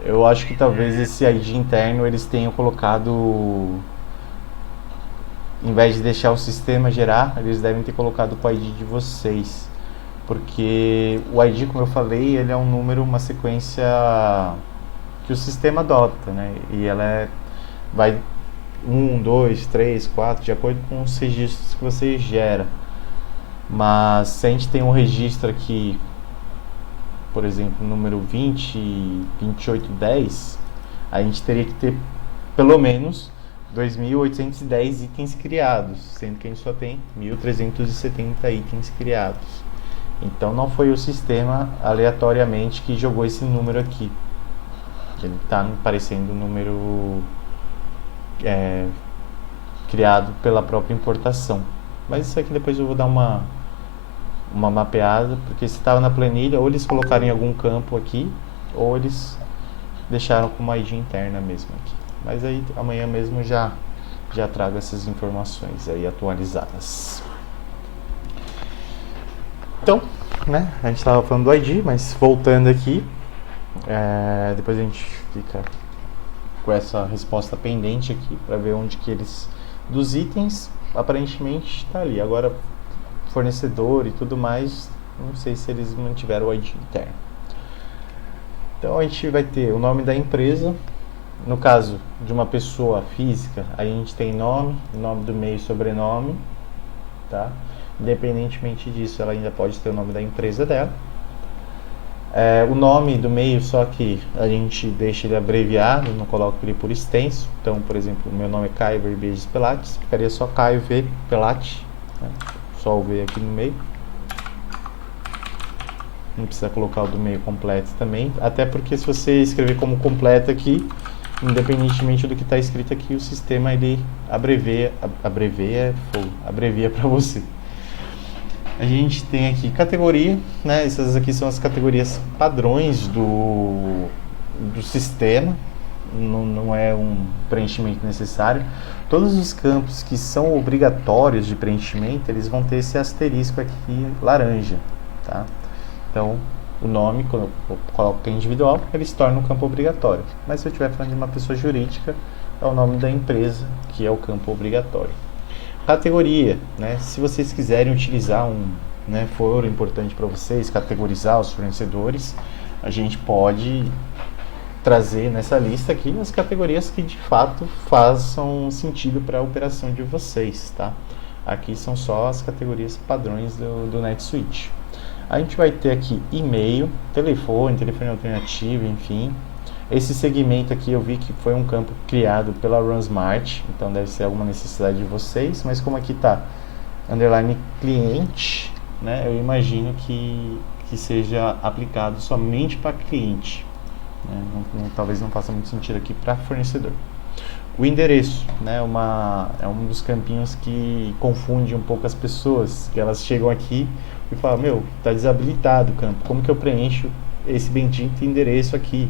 eu acho que talvez esse ID interno eles tenham colocado, em vez de deixar o sistema gerar, eles devem ter colocado o ID de vocês, porque o ID, como eu falei, ele é um número, uma sequência que o sistema adota, né? E ela vai 1, 2, 3, 4, de acordo com os registros que você gera. Mas se a gente tem um registro aqui, por exemplo, número 2810, a gente teria que ter pelo menos 2.810 itens criados, sendo que a gente só tem 1.370 itens criados. Então não foi o sistema aleatoriamente que jogou esse número aqui. Ele está aparecendo um número criado pela própria importação. Mas isso aqui depois eu vou dar uma mapeada, porque se estava na planilha, ou eles colocaram em algum campo aqui, ou eles deixaram com uma ID interna mesmo aqui. Mas aí amanhã mesmo já trago essas informações aí atualizadas. Então, né, a gente estava falando do ID, mas voltando aqui, depois a gente fica com essa resposta pendente aqui para ver onde que eles, dos itens, aparentemente está ali. Agora fornecedor e tudo mais, não sei se eles mantiveram o ID interno. Então a gente vai ter o nome da empresa. No caso de uma pessoa física, a gente tem nome do meio e sobrenome, tá? Independentemente disso, ela ainda pode ter o nome da empresa dela. O nome do meio, só que a gente deixa ele abreviado, não coloca ele por extenso. Então, por exemplo, meu nome é Caio Verbeges Pelates, ficaria só Caio V Pelate, né? Só o V aqui no meio. Não precisa colocar o do meio completo também, até porque se você escrever como completo aqui, independentemente do que está escrito aqui, o sistema ele abrevia para você. A gente tem aqui categoria, né? Essas aqui são as categorias padrões do sistema, não é um preenchimento necessário. Todos os campos que são obrigatórios de preenchimento, eles vão ter esse asterisco aqui laranja, tá? Então, o nome, quando eu coloco que é individual, ele se torna um campo obrigatório. Mas se eu estiver falando de uma pessoa jurídica, é o nome da empresa, que é o campo obrigatório. Categoria, né? Se vocês quiserem utilizar for importante para vocês categorizar os fornecedores, a gente pode trazer nessa lista aqui as categorias que de fato façam sentido para a operação de vocês, tá? Aqui são só as categorias padrões do NetSuite. A gente vai ter aqui e-mail, telefone alternativo, enfim. Esse segmento aqui eu vi que foi um campo criado pela RunSmart, então deve ser alguma necessidade de vocês, mas como aqui está underline cliente, né, eu imagino que seja aplicado somente para cliente, né, talvez não faça muito sentido aqui para fornecedor. o endereço, né? É um dos campinhos que confunde um pouco as pessoas, que elas chegam aqui e falam, meu, tá desabilitado o campo, como que eu preencho esse bendito endereço aqui?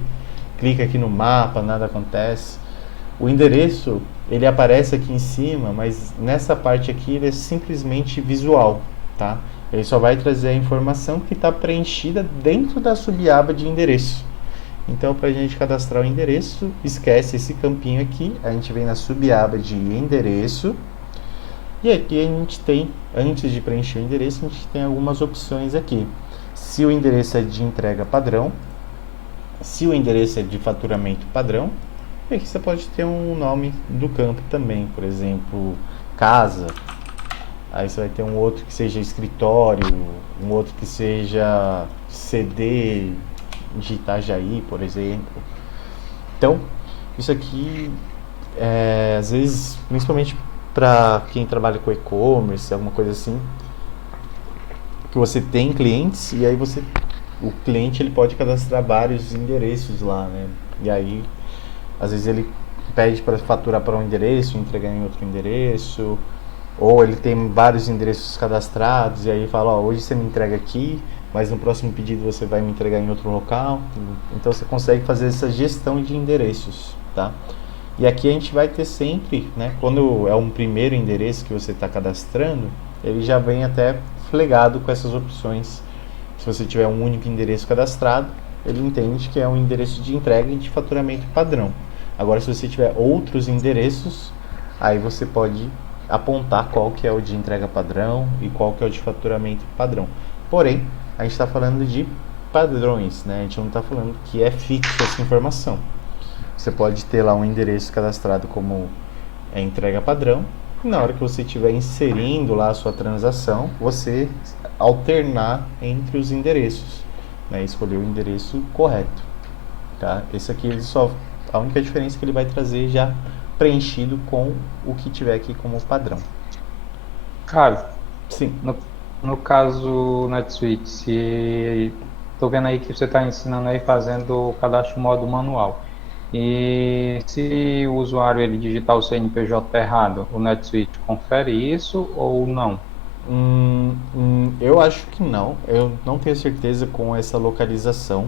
Clica aqui no mapa, nada acontece. O endereço, ele aparece aqui em cima, mas nessa parte aqui ele é simplesmente visual, tá? Ele só vai trazer a informação que está preenchida dentro da subaba de endereço. Então, para a gente cadastrar o endereço, esquece esse campinho aqui, a gente vem na subaba de endereço, e aqui a gente tem, antes de preencher o endereço, a gente tem algumas opções aqui. Se o endereço é de entrega padrão, se o endereço é de faturamento padrão, e aqui você pode ter um nome do campo também, por exemplo, casa. Aí você vai ter um outro que seja escritório, um outro que seja CD de Itajaí, por exemplo. Então, isso aqui, às vezes, principalmente para quem trabalha com e-commerce, alguma coisa assim, que você tem clientes e aí o cliente ele pode cadastrar vários endereços lá, né? E aí, às vezes ele pede para faturar para um endereço, entregar em outro endereço, ou ele tem vários endereços cadastrados e aí fala, ó, hoje você me entrega aqui, mas no próximo pedido você vai me entregar em outro local. Então você consegue fazer essa gestão de endereços, tá? E aqui a gente vai ter sempre, né, quando é um primeiro endereço que você está cadastrando, ele já vem até flegado com essas opções. Se você tiver um único endereço cadastrado, ele entende que é um endereço de entrega e de faturamento padrão. Agora, se você tiver outros endereços, aí você pode apontar qual que é o de entrega padrão e qual que é o de faturamento padrão. Porém, a gente está falando de padrões, né? A gente não está falando que é fixo essa informação. Você pode ter lá um endereço cadastrado como entrega padrão, e na hora que você estiver inserindo lá a sua transação, você alternar entre os endereços, né? Escolher o endereço correto, tá? Esse aqui a única diferença é que ele vai trazer já preenchido com o que tiver aqui como padrão. Carlos, Sim. no caso NetSuite, se estou vendo aí que você está ensinando aí fazendo o cadastro modo manual. E se o usuário ele digitar o CNPJ errado, o NetSuite confere isso ou não? Eu acho que não. Eu não tenho certeza com essa localização.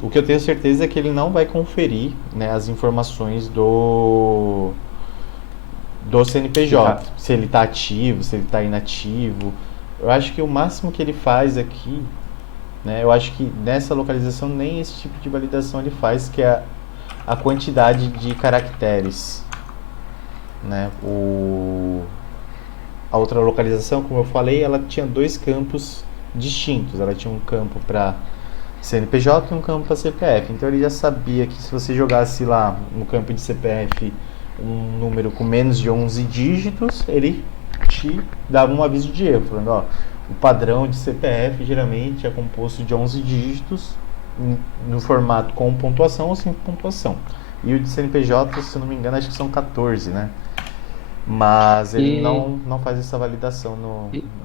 O que eu tenho certeza é que ele não vai conferir, né, as informações do CNPJ, se ele está ativo, se ele está inativo. Eu acho que o máximo que ele faz aqui, né, eu acho que nessa localização nem esse tipo de validação ele faz, que é a quantidade de caracteres, né? A outra localização, como eu falei, ela tinha dois campos distintos. Ela tinha um campo para CNPJ e um campo para CPF. Então ele já sabia que se você jogasse lá no campo de CPF um número com menos de 11 dígitos, ele te dava um aviso de erro, falando, ó, o padrão de CPF geralmente é composto de 11 dígitos no formato com pontuação ou sem pontuação. E o de CNPJ, se eu não me engano, acho que são 14, né? Mas ele não faz essa validação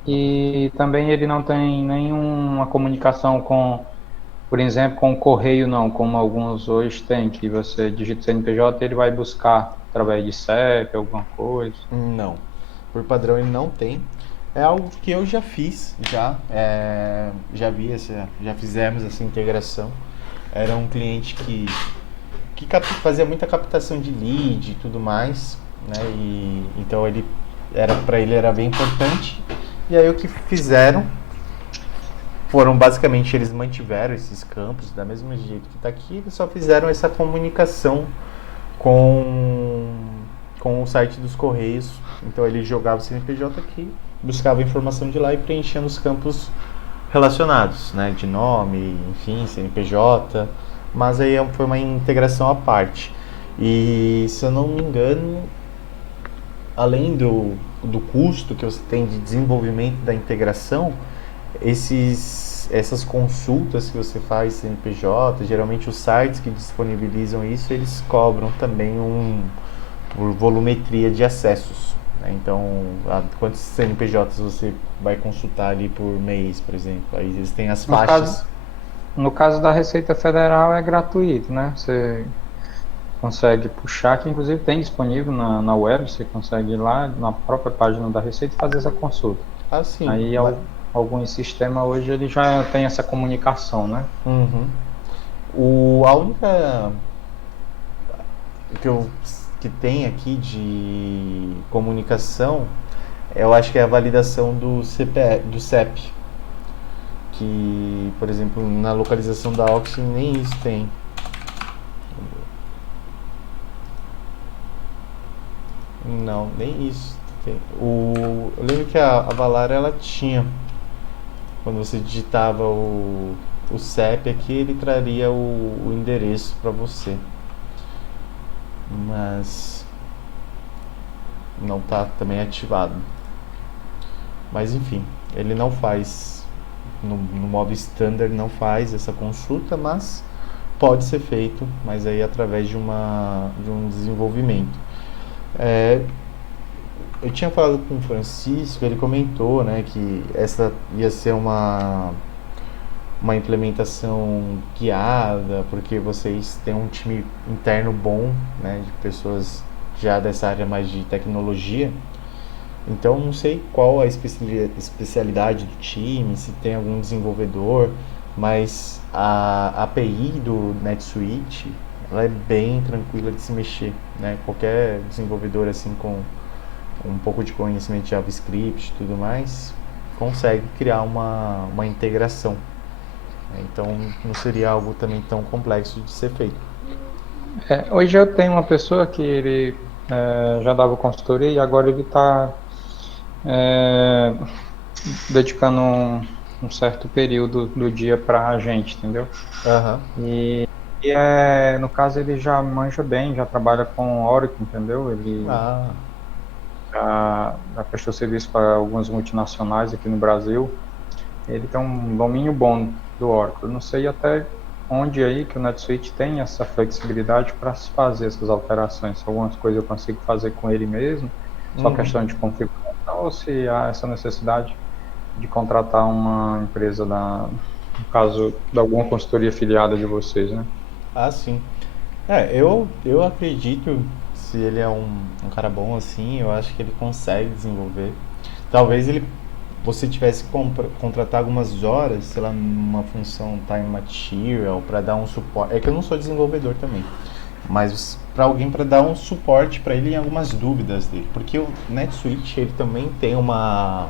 E também ele não tem nenhuma comunicação com, por exemplo, com o correio, não, como alguns hoje tem, que você digita o CNPJ e ele vai buscar através de CEP, alguma coisa. Não, por padrão ele não tem. É algo que eu já fiz, já fizemos essa integração. Era um cliente que fazia muita captação de lead e tudo mais, né? E então para ele era bem importante. E aí o que fizeram foram basicamente, eles mantiveram esses campos da mesma jeito que está aqui, eles só fizeram essa comunicação com o site dos Correios. Então ele jogava o CNPJ aqui, buscava a informação de lá e preenchia nos campos relacionados, né, de nome, enfim, CNPJ, mas aí foi uma integração à parte. E se eu não me engano, além do custo que você tem de desenvolvimento da integração, essas consultas que você faz CNPJ, geralmente os sites que disponibilizam isso, eles cobram também por volumetria de acessos, né? Então, quantos CNPJs você vai consultar ali por mês, por exemplo? Aí eles têm as faixas. No caso da Receita Federal é gratuito, né? consegue puxar, que inclusive tem disponível na web, você consegue ir lá na própria página da Receita e fazer essa consulta. Assim, Aí alguns sistemas hoje ele já tem essa comunicação, né? uhum. A única que eu que tem aqui de comunicação, eu acho que é a validação do do CEP, que, por exemplo, na localização da Oxy nem isso tem. Não, nem isso tem. Eu lembro que a Valara ela tinha, quando você digitava o CEP aqui, ele traria o endereço para você. Mas não está também ativado. Mas enfim, ele não faz, no modo standard não faz essa consulta, mas pode ser feito, mas aí através de um desenvolvimento. Eu tinha falado com o Francisco, ele comentou, né, que essa ia ser uma implementação guiada, porque vocês têm um time interno bom, né, de pessoas já dessa área mais de tecnologia. Então, não sei qual a especialidade do time, se tem algum desenvolvedor, mas a API do NetSuite, ela é bem tranquila de se mexer, né? Qualquer desenvolvedor assim com um pouco de conhecimento de JavaScript e tudo mais, consegue criar uma integração. Então, não seria algo também tão complexo de ser feito. Hoje eu tenho uma pessoa que ele já dava consultoria e agora ele está dedicando um certo período do dia para a gente, entendeu? Aham. E no caso ele já manja bem, já trabalha com Oracle, entendeu? Ele Ah, já prestou serviço para algumas multinacionais aqui no Brasil. Ele tem um domínio bom do Oracle. Eu não sei até onde aí que o NetSuite tem essa flexibilidade para se fazer essas alterações. Se algumas coisas eu consigo fazer com ele mesmo, só questão de configuração, ou se há essa necessidade de contratar uma empresa no caso de alguma consultoria afiliada de vocês, né? sim. Eu acredito, se ele é um cara bom assim, eu acho que ele consegue desenvolver. Talvez você tivesse que contratar algumas horas, sei lá, numa função time material para dar um suporte. É que eu não sou desenvolvedor também, mas para alguém para dar um suporte para ele em algumas dúvidas dele, porque o NetSuite ele também tem uma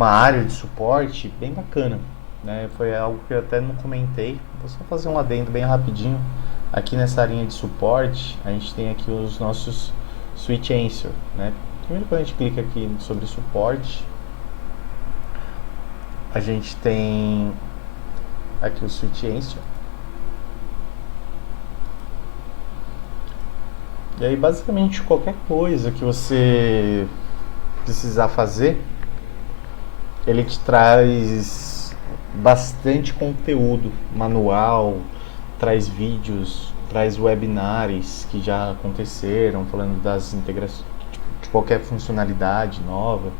área de suporte bem bacana, né? Foi algo que eu até não comentei. Vou só fazer um adendo bem rapidinho. Aqui nessa linha de suporte, a gente tem aqui os nossos Switch Answer, né? Primeiro, quando a gente clica aqui sobre suporte, a gente tem aqui o Switch Answer. E aí, basicamente, qualquer coisa que você precisar fazer, ele te traz bastante conteúdo, manual, traz vídeos, traz webinars que já aconteceram, falando das integrações, de qualquer funcionalidade nova.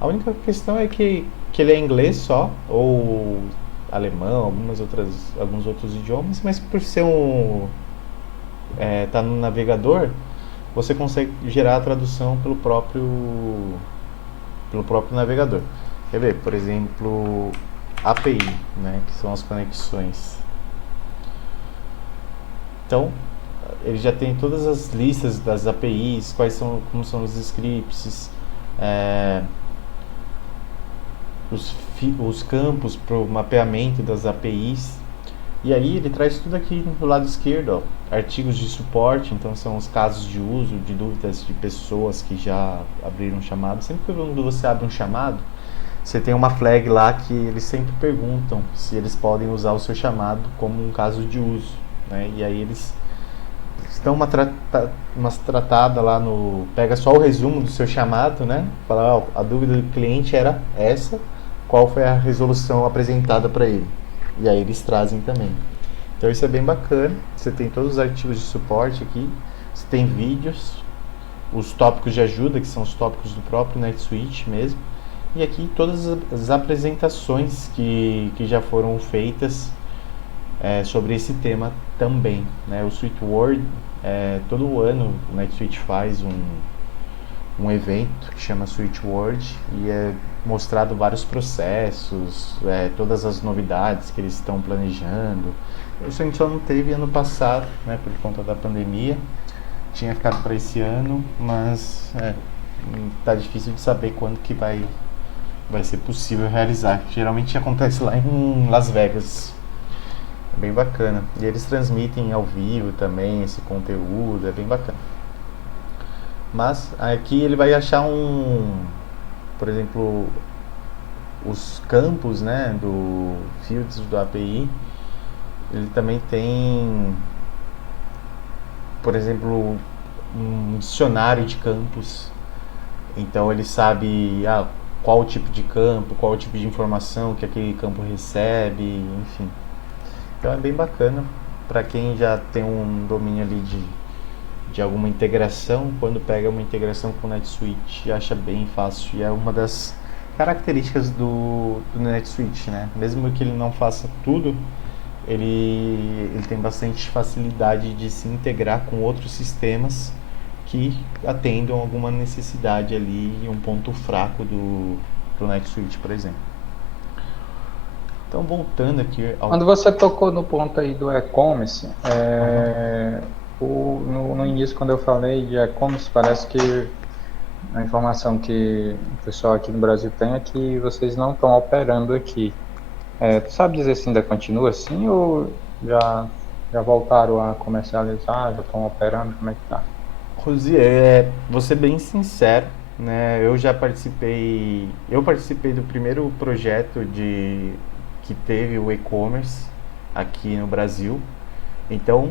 A única questão é que ele é inglês só, ou alemão, alguns outros idiomas, mas por ser tá no navegador, você consegue gerar a tradução pelo próprio navegador. Quer ver, por exemplo, API, né, que são as conexões. Então, ele já tem todas as listas das APIs, como são os scripts, os campos para o mapeamento das APIs. E aí ele traz tudo aqui do lado esquerdo, ó, artigos de suporte, então são os casos de uso, de dúvidas de pessoas que já abriram um chamado. Sempre que quando você abre um chamado, você tem uma flag lá que eles sempre perguntam se eles podem usar o seu chamado como um caso de uso, né? E aí eles dão uma tratada lá pega só o resumo do seu chamado, né? Fala, ó, a dúvida do cliente era essa, qual foi a resolução apresentada para ele? E aí eles trazem também. Então isso é bem bacana. Você tem todos os artigos de suporte aqui, você tem vídeos, os tópicos de ajuda, que são os tópicos do próprio NetSuite mesmo. E aqui todas as apresentações que já foram feitas sobre esse tema também, né? O SweetWord Todo ano o NetSuite faz um evento que chama Switch World e é mostrado vários processos, todas as novidades que eles estão planejando. Isso a gente só não teve ano passado, né, por conta da pandemia. Tinha ficado para esse ano, mas tá difícil de saber quando que vai ser possível realizar. Geralmente acontece lá em Las Vegas. É bem bacana. E eles transmitem ao vivo também esse conteúdo, é bem bacana. Mas aqui ele vai achar por exemplo, os campos, né, do Fields do API. Ele também tem, por exemplo, um dicionário de campos. Então ele sabe qual tipo de campo, qual tipo de informação que aquele campo recebe, enfim. Então é bem bacana para quem já tem um domínio ali de alguma integração. Quando pega uma integração com o NetSuite, acha bem fácil, e é uma das características do NetSuite, né? Mesmo que ele não faça tudo, ele tem bastante facilidade de se integrar com outros sistemas que atendam alguma necessidade ali, um ponto fraco do NetSuite, por exemplo. Então, voltando aqui ao... Quando você tocou no ponto aí do e-commerce, no início, quando eu falei de e-commerce, parece que a informação que o pessoal aqui no Brasil tem é que vocês não estão operando aqui. Tu sabe dizer se ainda continua assim ou já voltaram a comercializar, já estão operando? Como é que tá? Rosi, vou ser bem sincero, né? Eu participei do primeiro projeto que teve o e-commerce aqui no Brasil. Então,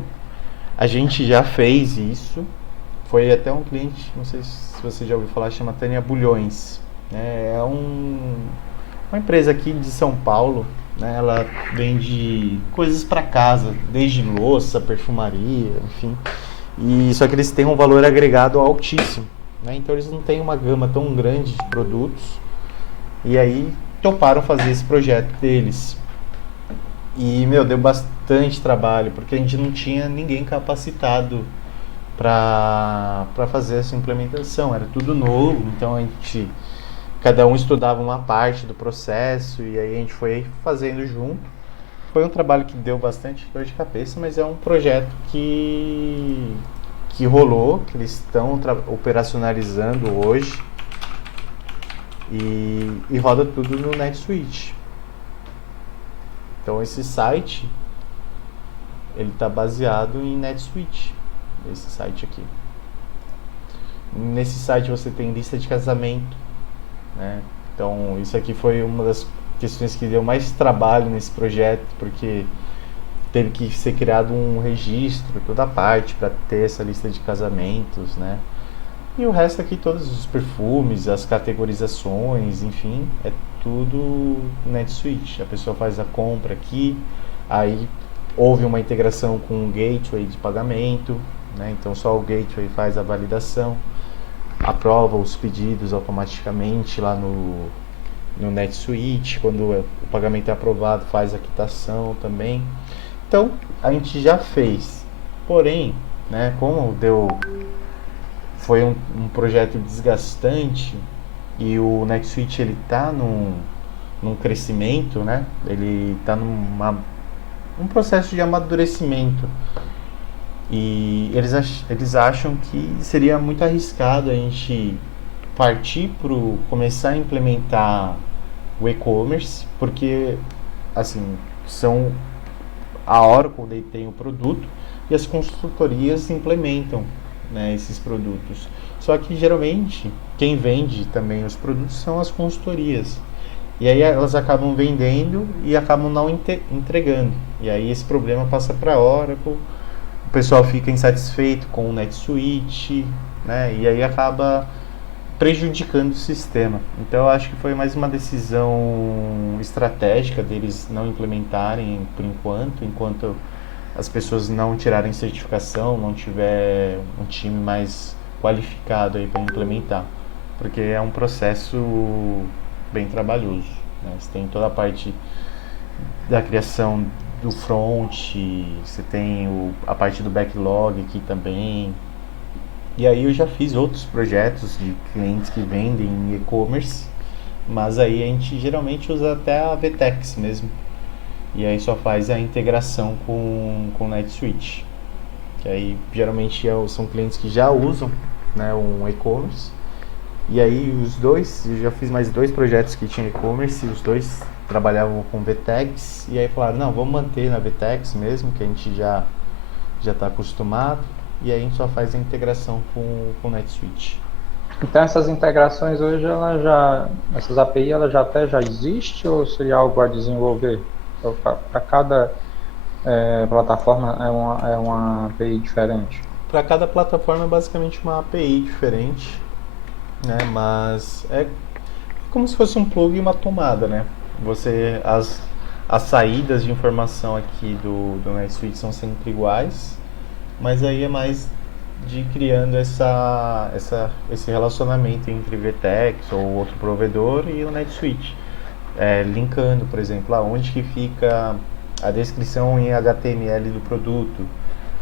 a gente já fez isso. Foi até um cliente, não sei se você já ouviu falar, chama Tânia Bulhões. É uma empresa aqui de São Paulo, né? Ela vende coisas para casa, desde louça, perfumaria, enfim. Só que eles têm um valor agregado altíssimo, né? Então eles não têm uma gama tão grande de produtos. E aí toparam fazer esse projeto deles. E, deu bastante trabalho, porque a gente não tinha ninguém capacitado para fazer essa implementação. Era tudo novo, então cada um estudava uma parte do processo e aí a gente foi fazendo junto. Foi um trabalho que deu bastante dor de cabeça, mas é um projeto que rolou, que eles estão operacionalizando hoje e roda tudo no NetSuite. Então esse site, ele está baseado em NetSuite, esse site aqui. Nesse site você tem lista de casamento, né? Então isso aqui foi uma das questões que deu mais trabalho nesse projeto, porque teve que ser criado um registro, toda a parte para ter essa lista de casamentos, né? E o resto aqui, todos os perfumes, as categorizações, enfim, é tudo NetSuite. A pessoa faz a compra aqui, aí houve uma integração com o gateway de pagamento, né? Então só o gateway faz a validação, aprova os pedidos automaticamente lá no NetSuite. Quando o pagamento é aprovado, faz a quitação também. Então a gente já fez, porém, né, como foi um projeto desgastante e o NetSuite ele está num crescimento, né? Ele está num processo de amadurecimento e eles acham que seria muito arriscado a gente partir para começar a implementar o e-commerce, porque assim, a Oracle tem o produto e as consultorias implementam, né, esses produtos. Só que geralmente quem vende também os produtos são as consultorias. E aí elas acabam vendendo e acabam não entregando. E aí esse problema passa para a Oracle, o pessoal fica insatisfeito com o NetSuite, né? E aí acaba prejudicando o sistema. Então eu acho que foi mais uma decisão estratégica deles não implementarem por enquanto as pessoas não tirarem certificação, não tiver um time mais qualificado aí para implementar, porque é um processo bem trabalhoso, né? Você tem toda a parte da criação do front, você tem a parte do backlog aqui também. E aí eu já fiz outros projetos de clientes que vendem em e-commerce, mas aí a gente geralmente usa até a VTEX mesmo. E aí só faz a integração com o NetSuite. Que aí geralmente são clientes que já usam, né, um e-commerce. E aí os dois, eu já fiz mais 2 projetos que tinham e-commerce, e os dois trabalhavam com VTEX. E aí falaram, não, vamos manter na VTEX mesmo, que a gente já está acostumado. E aí a gente só faz a integração com o NetSuite. Então essas integrações hoje, essas API, ela já até já existe ou seria algo a desenvolver? Para cada plataforma é uma API diferente? Para cada plataforma é basicamente uma API diferente, né? Mas é como se fosse um plug e uma tomada, né? As saídas de informação aqui do NetSuite são sempre iguais, mas aí é mais de criando esse relacionamento entre VTEX ou outro provedor e o NetSuite. Linkando, por exemplo, onde que fica a descrição em HTML do produto.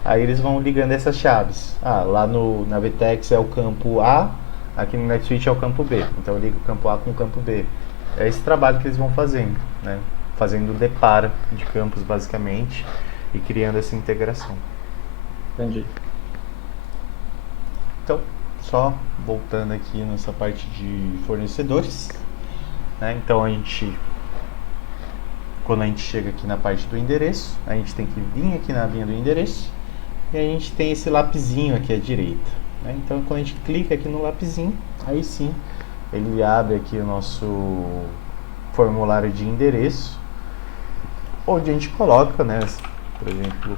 Aí eles vão ligando essas chaves. Lá na VTEX é o campo A, aqui no NetSuite é o campo B. Então eu ligo o campo A com o campo B. É esse trabalho que eles vão fazendo, né? Fazendo o deparo de campos basicamente e criando essa integração. Entendi. Então, só voltando aqui nessa parte de fornecedores, né? Então quando a gente chega aqui na parte do endereço, a gente tem que vir aqui na linha do endereço e a gente tem esse lapisinho aqui à direita, né? Então quando a gente clica aqui no lapisinho, aí sim ele abre aqui o nosso formulário de endereço, onde a gente coloca, né, por exemplo,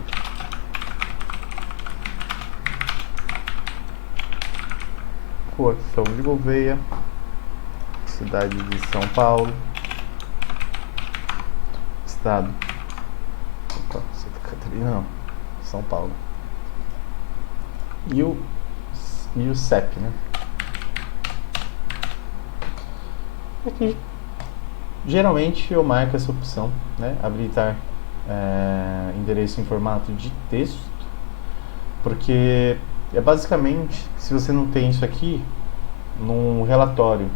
Rua São de Gouveia, cidade de São Paulo, estado, Santa Catarina não, São Paulo, e o CEP, né? Aqui geralmente eu marco essa opção, né? Habilitar endereço em formato de texto, porque basicamente, se você não tem isso aqui num relatório,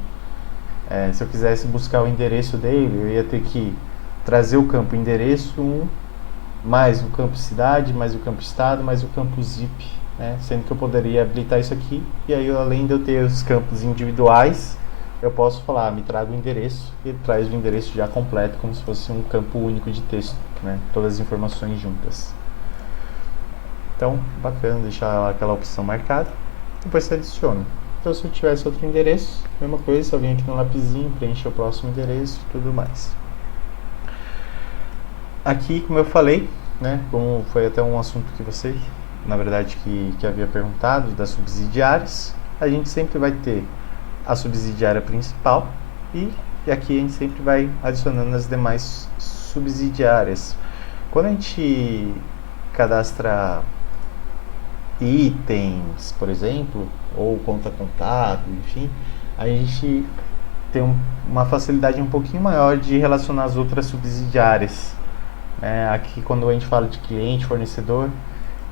se eu quisesse buscar o endereço dele, eu ia ter que trazer o campo endereço 1, mais o campo cidade, mais o campo estado, mais o campo zip, né? Sendo que eu poderia habilitar isso aqui, e aí além de eu ter os campos individuais, eu posso falar, me traga o endereço, e ele traz o endereço já completo, como se fosse um campo único de texto, né? Todas as informações juntas. Então, bacana deixar aquela opção marcada, depois você adiciona. Então, se eu tivesse outro endereço, mesma coisa, se eu vim aqui no lapisinho, preenche o próximo endereço e tudo mais. Aqui, como eu falei, né, como foi até um assunto que você, na verdade, que havia perguntado, das subsidiárias, a gente sempre vai ter a subsidiária principal e aqui a gente sempre vai adicionando as demais subsidiárias. Quando a gente cadastra itens, por exemplo, ou conta contato, enfim, a gente tem uma facilidade um pouquinho maior de relacionar as outras subsidiárias. Aqui quando a gente fala de cliente, fornecedor,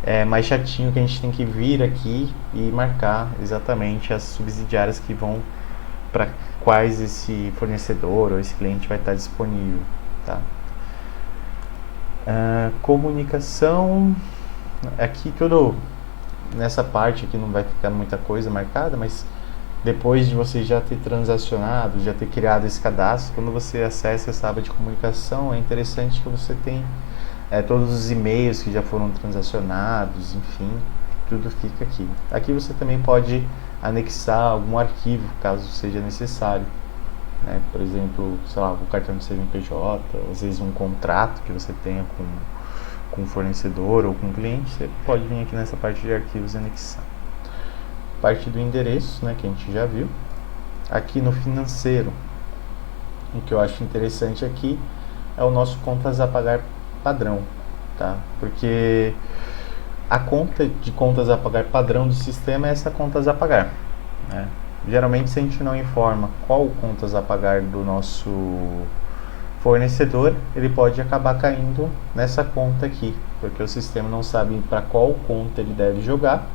é mais chatinho, que a gente tem que vir aqui e marcar exatamente as subsidiárias que vão para quais esse fornecedor ou esse cliente vai estar disponível, tá? Comunicação, aqui tudo nessa parte aqui não vai ficar muita coisa marcada, mas depois de você já ter transacionado, já ter criado esse cadastro, quando você acessa essa aba de comunicação, é interessante que você tem todos os e-mails que já foram transacionados, enfim, tudo fica aqui. Aqui você também pode anexar algum arquivo, caso seja necessário, né? Por exemplo, sei lá, o cartão de CNPJ, às vezes um contrato que você tenha com o fornecedor ou com o cliente, você pode vir aqui nessa parte de arquivos e anexar. Parte do endereço, né, que a gente já viu. Aqui no financeiro, o que eu acho interessante aqui é o nosso contas a pagar padrão, tá? Porque a conta de contas a pagar padrão do sistema é essa contas a pagar, né? Geralmente, se a gente não informa qual contas a pagar do nosso fornecedor, ele pode acabar caindo nessa conta aqui, porque o sistema não sabe para qual conta ele deve jogar,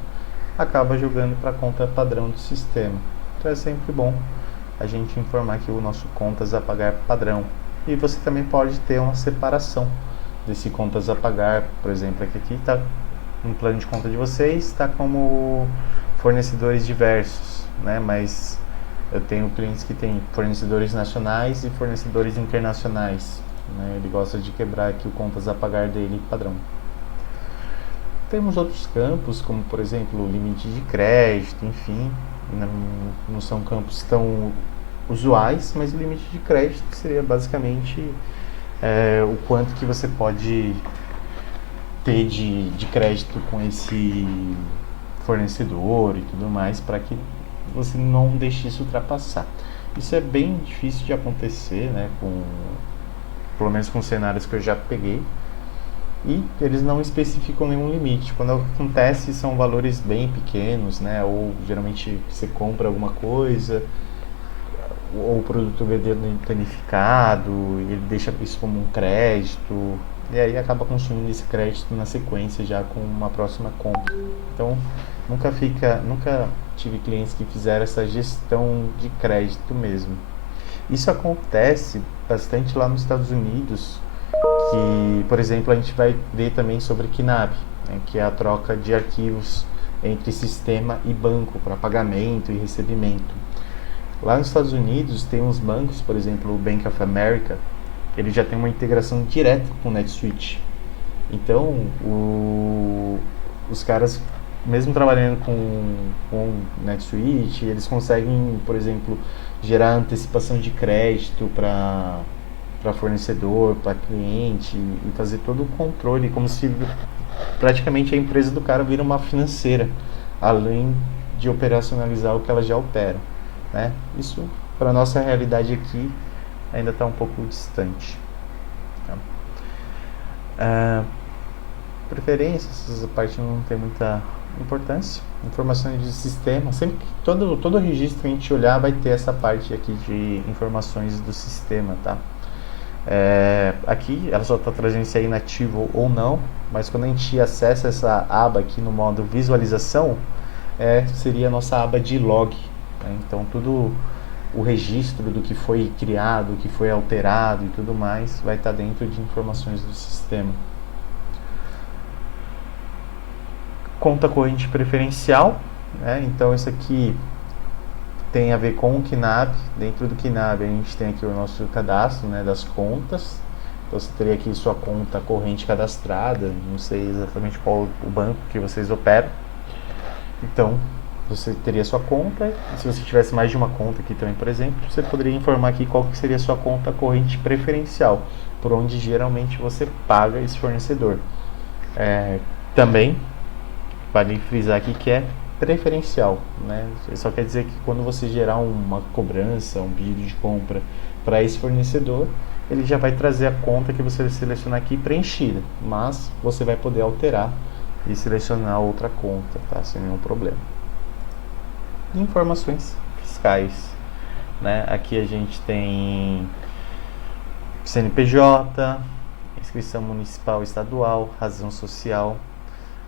acaba jogando para a conta padrão do sistema. Então é sempre bom a gente informar aqui o nosso contas a pagar padrão. E você também pode ter uma separação desse contas a pagar, por exemplo, aqui está no plano de conta de vocês, está como fornecedores diversos, né? Mas eu tenho clientes que têm fornecedores nacionais e fornecedores internacionais, né? Ele gosta de quebrar aqui o contas a pagar dele padrão. Temos outros campos, como por exemplo o limite de crédito, enfim, não são campos tão usuais, mas o limite de crédito seria basicamente o quanto que você pode ter de crédito com esse fornecedor e tudo mais, para que você não deixe isso ultrapassar. Isso é bem difícil de acontecer, né, pelo menos com cenários que eu já peguei, e eles não especificam nenhum limite. Quando acontece, são valores bem pequenos, né, ou geralmente você compra alguma coisa, ou o produto vendendo danificado, e ele deixa isso como um crédito, e aí acaba consumindo esse crédito na sequência já com uma próxima compra. Então nunca tive clientes que fizeram essa gestão de crédito mesmo. Isso acontece bastante lá nos Estados Unidos, que, por exemplo, a gente vai ver também sobre KNAB, né, que é a troca de arquivos entre sistema e banco para pagamento e recebimento. Lá nos Estados Unidos tem uns bancos, por exemplo, o Bank of America, ele já tem uma integração direta com o NetSuite. Então, os caras, mesmo trabalhando com NetSuite, eles conseguem, por exemplo, gerar antecipação de crédito para fornecedor, para cliente, e fazer todo o controle, como se praticamente a empresa do cara vira uma financeira, além de operacionalizar o que ela já opera, né? Isso, para a nossa realidade aqui, ainda está um pouco distante. Preferências, essa parte não tem muita importância. Informações de sistema, sempre que todo registro que a gente olhar vai ter essa parte aqui de informações do sistema, tá? Aqui ela só está trazendo se é inativo ou não, mas quando a gente acessa essa aba aqui no modo visualização, seria a nossa aba de log, né? Então tudo o registro do que foi criado, o que foi alterado e tudo mais vai estar dentro de informações do sistema. Conta corrente preferencial, né? Então isso aqui tem a ver com o KNAB. Dentro do KNAB a gente tem aqui o nosso cadastro, né, das contas. Então você teria aqui sua conta corrente cadastrada, não sei exatamente qual o banco que vocês operam. Então você teria sua conta, e se você tivesse mais de uma conta aqui também, por exemplo, você poderia informar aqui qual que seria a sua conta corrente preferencial, por onde geralmente você paga esse fornecedor. Também vale frisar aqui que é preferencial, né? Isso só quer dizer que quando você gerar uma cobrança, um pedido de compra para esse fornecedor, ele já vai trazer a conta que você selecionar aqui preenchida, mas você vai poder alterar e selecionar outra conta, tá? Sem nenhum problema. Informações fiscais, né? Aqui a gente tem CNPJ, inscrição municipal, estadual, razão social.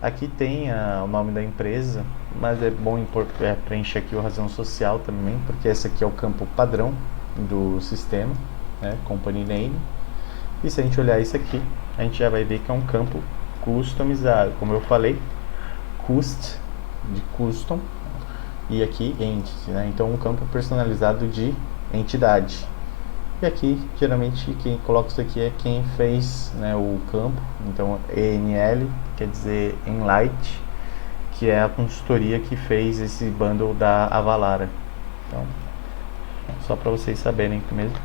Aqui tem o nome da empresa, mas é bom preencher aqui a razão social também, porque esse aqui é o campo padrão do sistema, né? Company name. E se a gente olhar isso aqui, a gente já vai ver que é um campo customizado, como eu falei, de custom, e aqui entity, né? Então um campo personalizado de entidade. E aqui, geralmente, quem coloca isso aqui é quem fez, né, o campo. Então, ENL, quer dizer Enlight, que é a consultoria que fez esse bundle da Avalara. Então, só para vocês saberem aqui mesmo.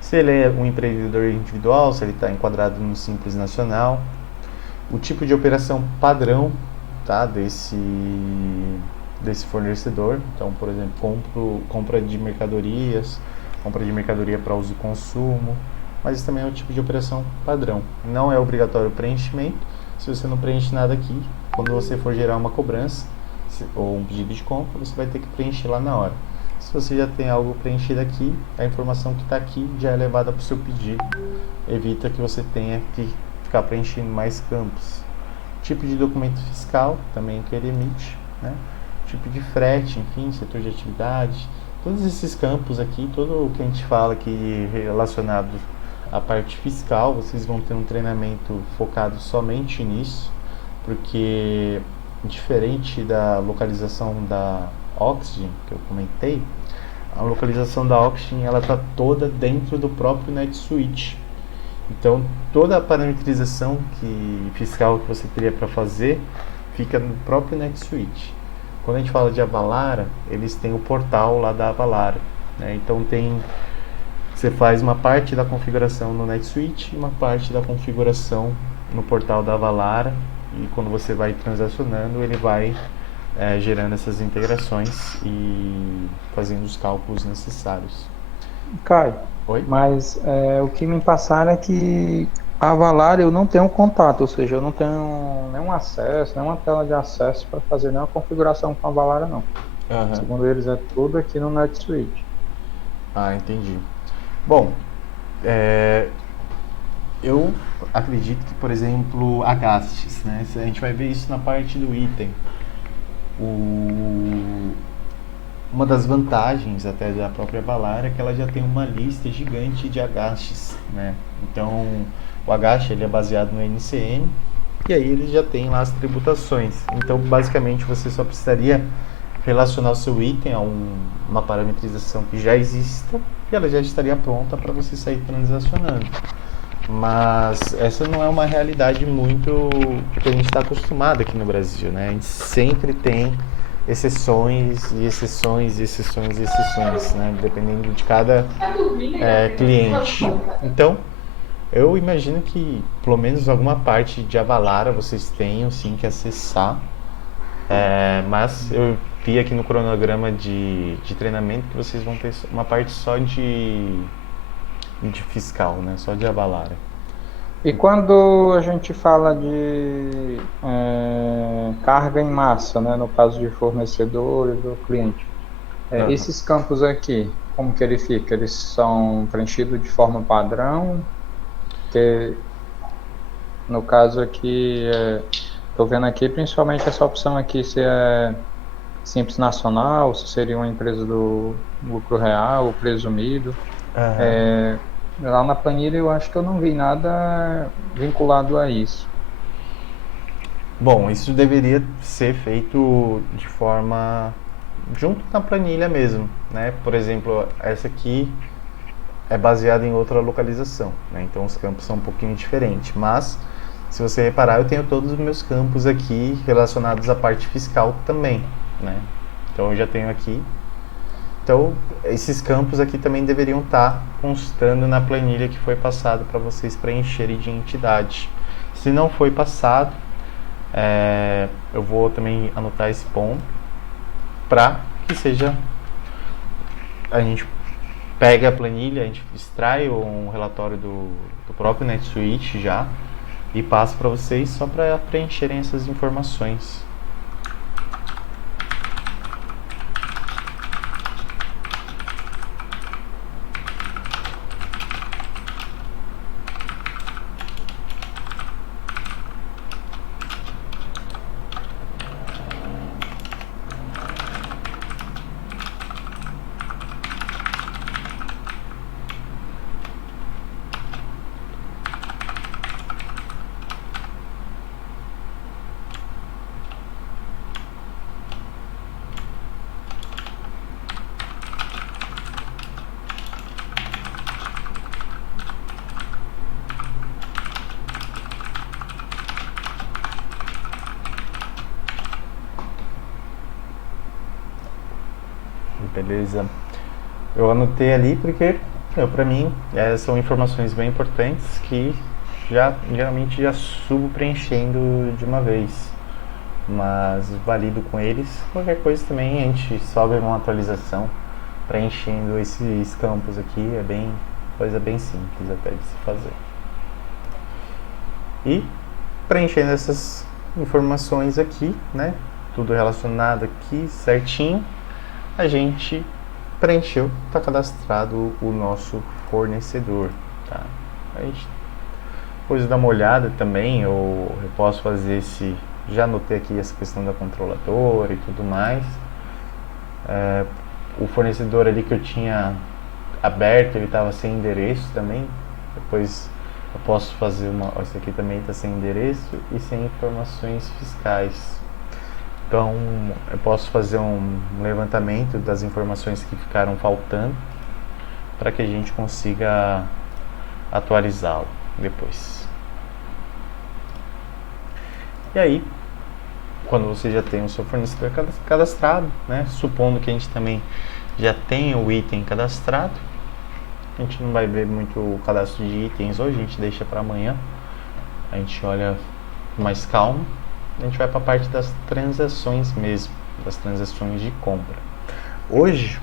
Se ele é um empreendedor individual, se ele está enquadrado no Simples Nacional. O tipo de operação padrão, tá, desse fornecedor. Então, por exemplo, compra de mercadorias, compra de mercadoria para uso e consumo, mas isso também é um tipo de operação padrão. Não é obrigatório o preenchimento. Se você não preenche nada aqui, quando você for gerar uma cobrança ou um pedido de compra, você vai ter que preencher lá na hora. Se você já tem algo preenchido aqui, a informação que está aqui já é levada para o seu pedido. Evita que você tenha que ficar preenchendo mais campos. Tipo de documento fiscal, também que ele emite, né? Tipo de frete, enfim, setor de atividade. Todos esses campos aqui, tudo o que a gente fala aqui relacionado à parte fiscal, vocês vão ter um treinamento focado somente nisso, porque diferente da localização da Oxygen, que eu comentei, a localização da Oxygen ela está toda dentro do próprio NetSuite. Então, toda a parametrização fiscal que você teria para fazer fica no próprio NetSuite. Quando a gente fala de Avalara, eles têm o portal lá da Avalara, né? Então, você faz uma parte da configuração no NetSuite e uma parte da configuração no portal da Avalara. E quando você vai transacionando, ele vai gerando essas integrações e fazendo os cálculos necessários. Caio, Oi? mas o que me passaram é que a Avalara eu não tenho contato, ou seja, eu não tenho nenhum acesso, nenhuma tela de acesso para fazer nenhuma configuração com a Avalara, não. Uhum. Segundo eles, é tudo aqui no NetSuite. Ah, entendi. Bom, eu acredito que, por exemplo, a Gastes, né? A gente vai ver isso na parte do item. Uma das vantagens até da própria Avalara é que ela já tem uma lista gigante de agastes, né? Então, o agaste ele é baseado no NCM e aí ele já tem lá as tributações. Então, basicamente, você só precisaria relacionar o seu item a uma parametrização que já exista e ela já estaria pronta para você sair transacionando. Mas essa não é uma realidade muito que a gente está acostumado aqui no Brasil, né? A gente sempre tem exceções e exceções e exceções e exceções, né? Dependendo de cada cliente. Então, eu imagino que pelo menos alguma parte de Avalara vocês tenham sim que acessar. Mas eu vi aqui no cronograma de treinamento que vocês vão ter uma parte só de fiscal, né? Só de Avalara. E quando a gente fala de carga em massa, né, no caso de fornecedor e do cliente, esses campos aqui, como que ele fica? Eles são preenchidos de forma padrão? Que no caso aqui, estou vendo aqui principalmente essa opção aqui, se é Simples Nacional, se seria uma empresa do lucro real ou presumido. Lá na planilha eu acho que eu não vi nada vinculado a isso. Bom, isso deveria ser feito de forma junto na planilha mesmo, né? Por exemplo, essa aqui é baseada em outra localização, né? Então os campos são um pouquinho diferentes, mas se você reparar, eu tenho todos os meus campos aqui relacionados à parte fiscal também, né? Então eu já tenho aqui. Então, esses campos aqui também deveriam estar constando na planilha que foi passada para vocês preencherem de entidade. Se não foi passado, eu vou também anotar esse ponto para que seja... A gente pega a planilha, a gente extrai um relatório do próprio NetSuite já e passa para vocês só para preencherem essas informações. Beleza. Eu anotei ali porque, para mim, são informações bem importantes que geralmente já subo preenchendo de uma vez. Mas valido com eles. Qualquer coisa também a gente sobe uma atualização preenchendo esses campos aqui. É coisa bem simples até de se fazer. E preenchendo essas informações aqui, né? Tudo relacionado aqui certinho. A gente preencheu, está cadastrado o nosso fornecedor, tá? A gente depois dá uma olhada também, eu posso fazer esse, já anotei aqui essa questão da controladora e tudo mais. O fornecedor ali que eu tinha aberto, ele estava sem endereço também, depois eu posso fazer esse aqui também está sem endereço e sem informações fiscais. Então, eu posso fazer um levantamento das informações que ficaram faltando para que a gente consiga atualizá-lo depois. E aí, quando você já tem o seu fornecedor cadastrado, né, supondo que a gente também já tenha o item cadastrado, a gente não vai ver muito o cadastro de itens hoje, a gente deixa para amanhã, a gente olha com mais calma. A gente vai para a parte das transações mesmo, das transações de compra. Hoje,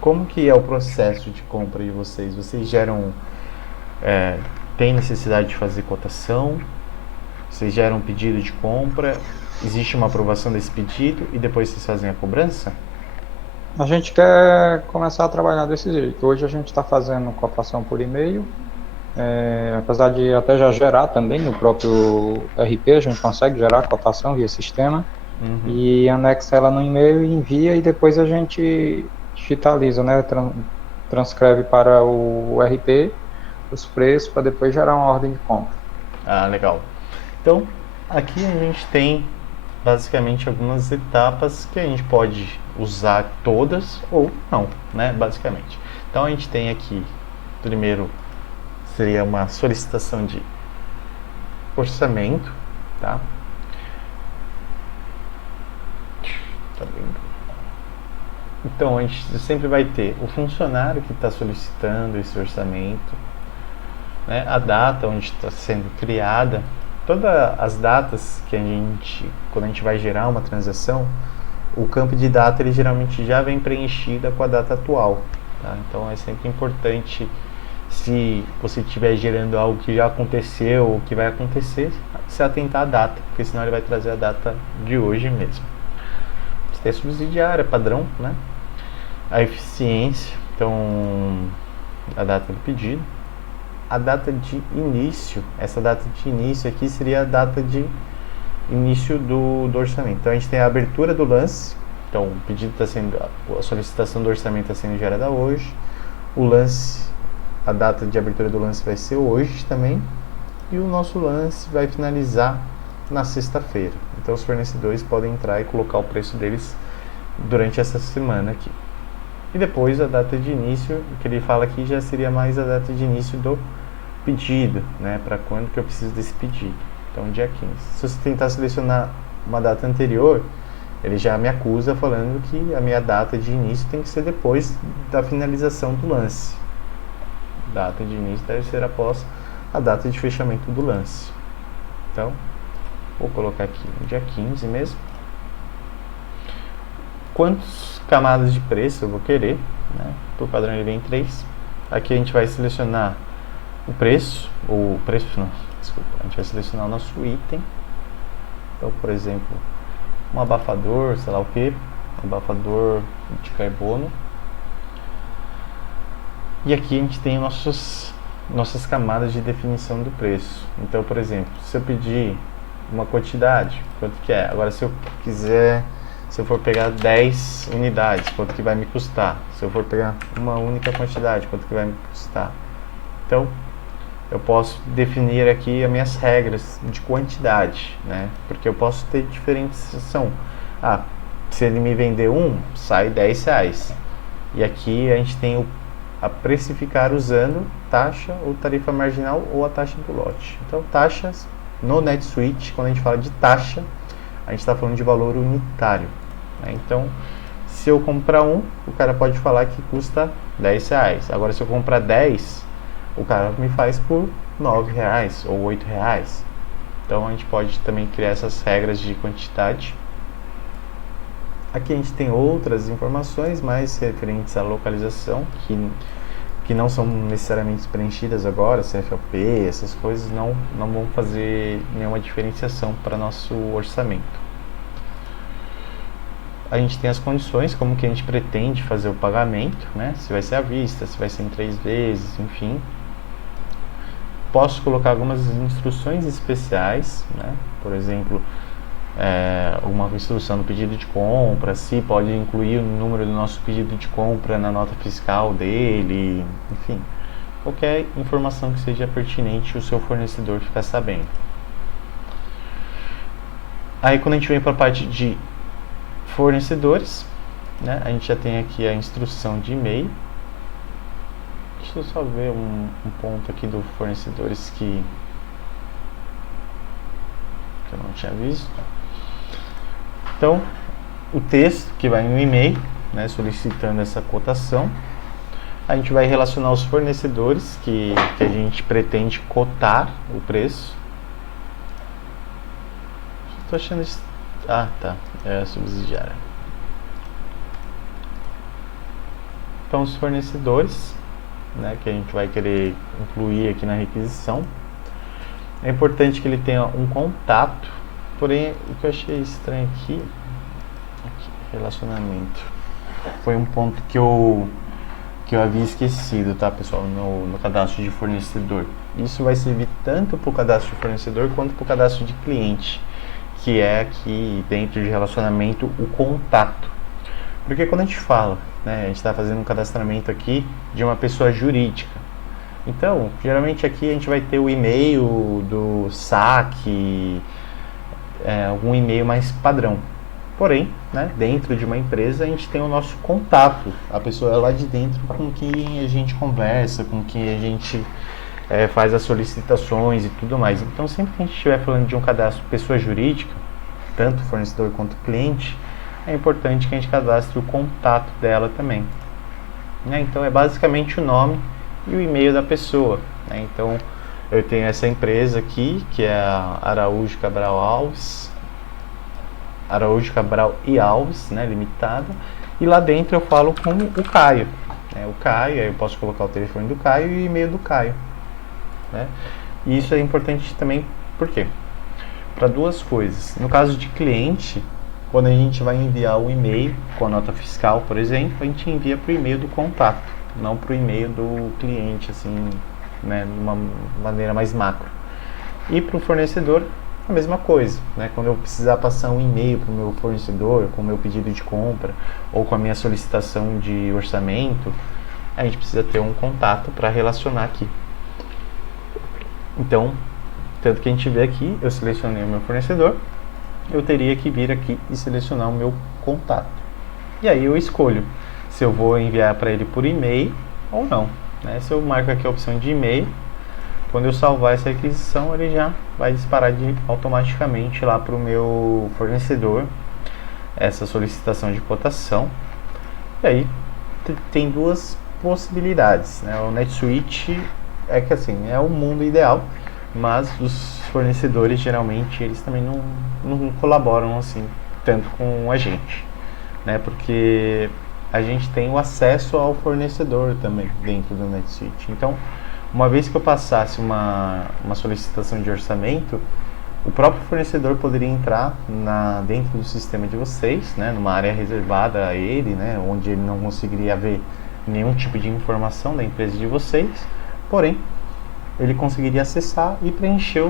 como que é o processo de compra de vocês? Vocês geram, tem necessidade de fazer cotação? Vocês geram um pedido de compra? Existe uma aprovação desse pedido e depois vocês fazem a cobrança? A gente quer começar a trabalhar desse jeito. Hoje a gente está fazendo cotação por e-mail, apesar de até já gerar também no próprio RP, a gente consegue gerar a cotação via sistema, e anexa ela no e-mail e envia, e depois a gente digitaliza, né, transcreve para o RP os preços para depois gerar uma ordem de compra. Ah, legal. Então, aqui a gente tem basicamente algumas etapas que a gente pode usar todas ou não, né, basicamente. Então a gente tem aqui, primeiro, seria uma solicitação de orçamento, tá? Tá vendo? Então a gente sempre vai ter o funcionário que está solicitando esse orçamento, né? A data onde está sendo criada, todas as datas que quando a gente vai gerar uma transação, o campo de data ele geralmente já vem preenchida com a data atual, tá? Então é sempre importante, se você estiver gerando algo que já aconteceu ou que vai acontecer, se atentar à data, porque senão ele vai trazer a data de hoje mesmo. Você tem a subsidiária, padrão, né? A eficiência, então a data do pedido. A data de início, essa data de início aqui seria a data de início do orçamento. Então a gente tem a abertura do lance, então o pedido está sendo, a solicitação do orçamento está sendo gerada hoje, o lance, a data de abertura do lance vai ser hoje também, e o nosso lance vai finalizar na sexta-feira. Então os fornecedores podem entrar e colocar o preço deles durante essa semana aqui. E depois a data de início, que ele fala aqui, já seria mais a data de início do pedido, né? Para quando que eu preciso desse pedido. Então dia 15. Se você tentar selecionar uma data anterior, ele já me acusa falando que a minha data de início tem que ser depois da finalização do lance. Data de início deve ser após a data de fechamento do lance. Então, vou colocar aqui no dia 15 mesmo. Quantas camadas de preço eu vou querer, né? Por padrão ele vem em 3. Aqui a gente vai selecionar o preço, a gente vai selecionar o nosso item. Então, por exemplo, um abafador, sei lá o que, abafador de carbono. E aqui a gente tem nossas camadas de definição do preço. Então, por exemplo, se eu pedir uma quantidade, quanto que é? Agora, se eu for pegar 10 unidades, quanto que vai me custar? Se eu for pegar uma única quantidade, quanto que vai me custar? Então, eu posso definir aqui as minhas regras de quantidade, né? Porque eu posso ter diferenciação. Se ele me vender sai R$10. E aqui a gente tem a precificar usando taxa ou tarifa marginal ou a taxa do lote. Então, taxas no NetSuite, quando a gente fala de taxa, a gente está falando de valor unitário, né? Então, se eu comprar o cara pode falar que custa R$10. Agora, se eu comprar 10, o cara me faz por R$9 ou R$8. Então, a gente pode também criar essas regras de quantidade. Aqui a gente tem outras informações mais referentes à localização, que não são necessariamente preenchidas agora, CFOP, essas coisas não vão fazer nenhuma diferenciação para nosso orçamento. a gente tem as condições, como que a gente pretende fazer o pagamento, né? Se vai ser à vista, se vai ser em 3 vezes, enfim. Posso colocar algumas instruções especiais, né? Por exemplo, uma instrução no pedido de compra, se pode incluir o número do nosso pedido de compra na nota fiscal dele, enfim, qualquer informação que seja pertinente o seu fornecedor ficar sabendo. Aí quando a gente vem para a parte de fornecedores, né, a gente já tem aqui a instrução de e-mail. Deixa eu só ver um ponto aqui do fornecedores que eu não tinha visto. Então, o texto que vai no e-mail, né, solicitando essa cotação, a gente vai relacionar os fornecedores que a gente pretende cotar o preço. Estou achando isso. Ah, tá. É a subsidiária. Então, os fornecedores, né, que a gente vai querer incluir aqui na requisição. É importante que ele tenha um contato, porém o que eu achei estranho aqui relacionamento, foi um ponto que eu havia esquecido, tá, pessoal, no cadastro de fornecedor. Isso vai servir tanto para o cadastro de fornecedor quanto para o cadastro de cliente, que é aqui dentro de relacionamento o contato. Porque quando a gente fala, né, a gente está fazendo um cadastramento aqui de uma pessoa jurídica. Então, geralmente aqui a gente vai ter o e-mail do saque, algum e-mail mais padrão. Porém, né, dentro de uma empresa a gente tem o nosso contato, a pessoa lá de dentro com quem a gente conversa, com quem a gente faz as solicitações e tudo mais. Então, sempre que a gente estiver falando de um cadastro pessoa jurídica, tanto fornecedor quanto cliente, é importante que a gente cadastre o contato dela também. Né? Então, é basicamente o nome e o e-mail da pessoa. Né? Então, eu tenho essa empresa aqui, que é a Araújo Cabral e Alves, né, limitada, e lá dentro eu falo com o Caio. Né? O Caio, aí eu posso colocar o telefone do Caio e o e-mail do Caio. Né? E isso é importante também, por quê? Para duas coisas. No caso de cliente, quando a gente vai enviar o e-mail com a nota fiscal, por exemplo, a gente envia para o e-mail do contato, não para o e-mail do cliente, assim, né, de uma maneira mais macro. E para o fornecedor, a mesma coisa, né? Quando eu precisar passar um e-mail para o meu fornecedor com o meu pedido de compra ou com a minha solicitação de orçamento, a gente precisa ter um contato para relacionar aqui. Então, tanto que a gente vê aqui, eu selecionei o meu fornecedor, eu teria que vir aqui e selecionar o meu contato. E aí eu escolho se eu vou enviar para ele por e-mail ou não. Né? Se eu marco aqui a opção de e-mail, quando eu salvar essa requisição, ele já vai disparar automaticamente lá para o meu fornecedor essa solicitação de cotação. E aí tem duas possibilidades. Né? O NetSuite é que assim, é o mundo ideal, mas os fornecedores geralmente eles também não colaboram assim tanto com a gente, né? Porque a gente tem o acesso ao fornecedor também dentro do NetSuite. Então, uma vez que eu passasse uma solicitação de orçamento, o próprio fornecedor poderia entrar dentro do sistema de vocês, né, numa área reservada a ele, né, onde ele não conseguiria ver nenhum tipo de informação da empresa de vocês, porém, ele conseguiria acessar e preencher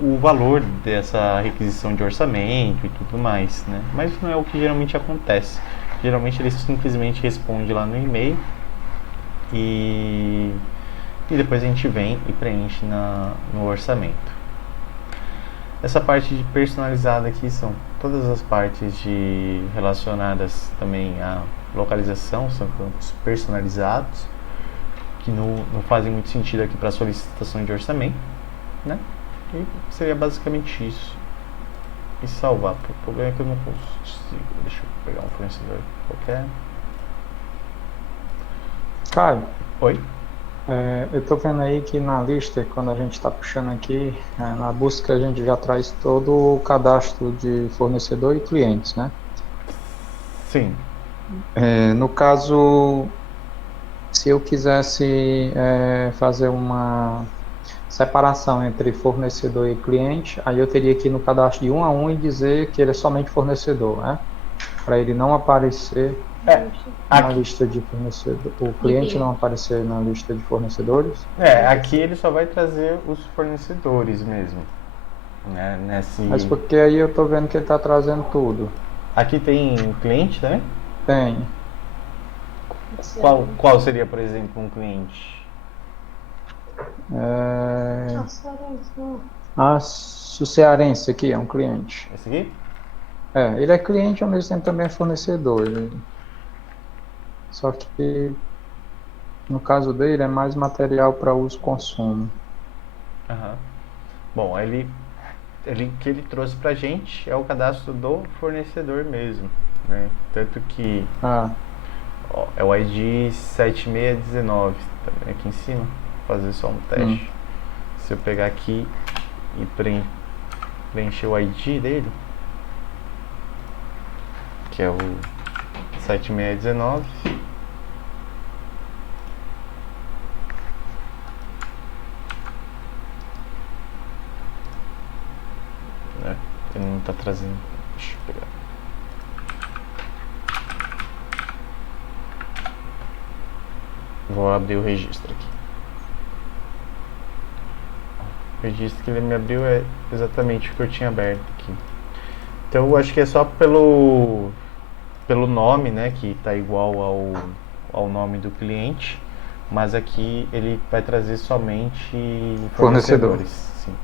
o valor dessa requisição de orçamento e tudo mais. Né? Mas não é o que geralmente acontece. Geralmente ele simplesmente responde lá no e-mail e depois a gente vem e preenche no orçamento. Essa parte de personalizada aqui são todas as partes relacionadas também à localização, são campos personalizados, que não fazem muito sentido aqui para solicitação de orçamento, né? E seria basicamente isso. E salvar. O problema é que eu não consigo. Deixa eu pegar um fornecedor qualquer. Caio, Oi? eu estou vendo aí que na lista, quando a gente está puxando aqui, na busca a gente já traz todo o cadastro de fornecedor e clientes, né? Sim. No caso, se eu quisesse fazer uma separação entre fornecedor e cliente, aí eu teria que ir no cadastro de um a um e dizer que ele é somente fornecedor, né? para ele não aparecer É, na aqui, lista de fornecedores, o cliente não aparecer na lista de fornecedores. aqui ele só vai trazer os fornecedores mesmo, né? Mas porque aí eu tô vendo que ele está trazendo tudo. Aqui tem cliente também? Tem. Qual seria, por exemplo, um cliente? O cearense aqui é um cliente. Esse aqui? Ele é cliente ao mesmo tempo também é fornecedor. Só que no caso dele é mais material para uso e consumo. Aham. Bom, que ele trouxe pra gente é o cadastro do fornecedor mesmo, né? Tanto que é o ID 7619, também aqui em cima, vou fazer só um teste. Se eu pegar aqui e preencher o ID dele, que é o 7619, ele não está trazendo. Deixa eu pegar. Vou abrir o registro aqui. O registro que ele me abriu é exatamente o que eu tinha aberto aqui. Então eu acho que é só pelo nome, né, que está igual ao nome do cliente, mas aqui ele vai trazer somente fornecedores. Sim.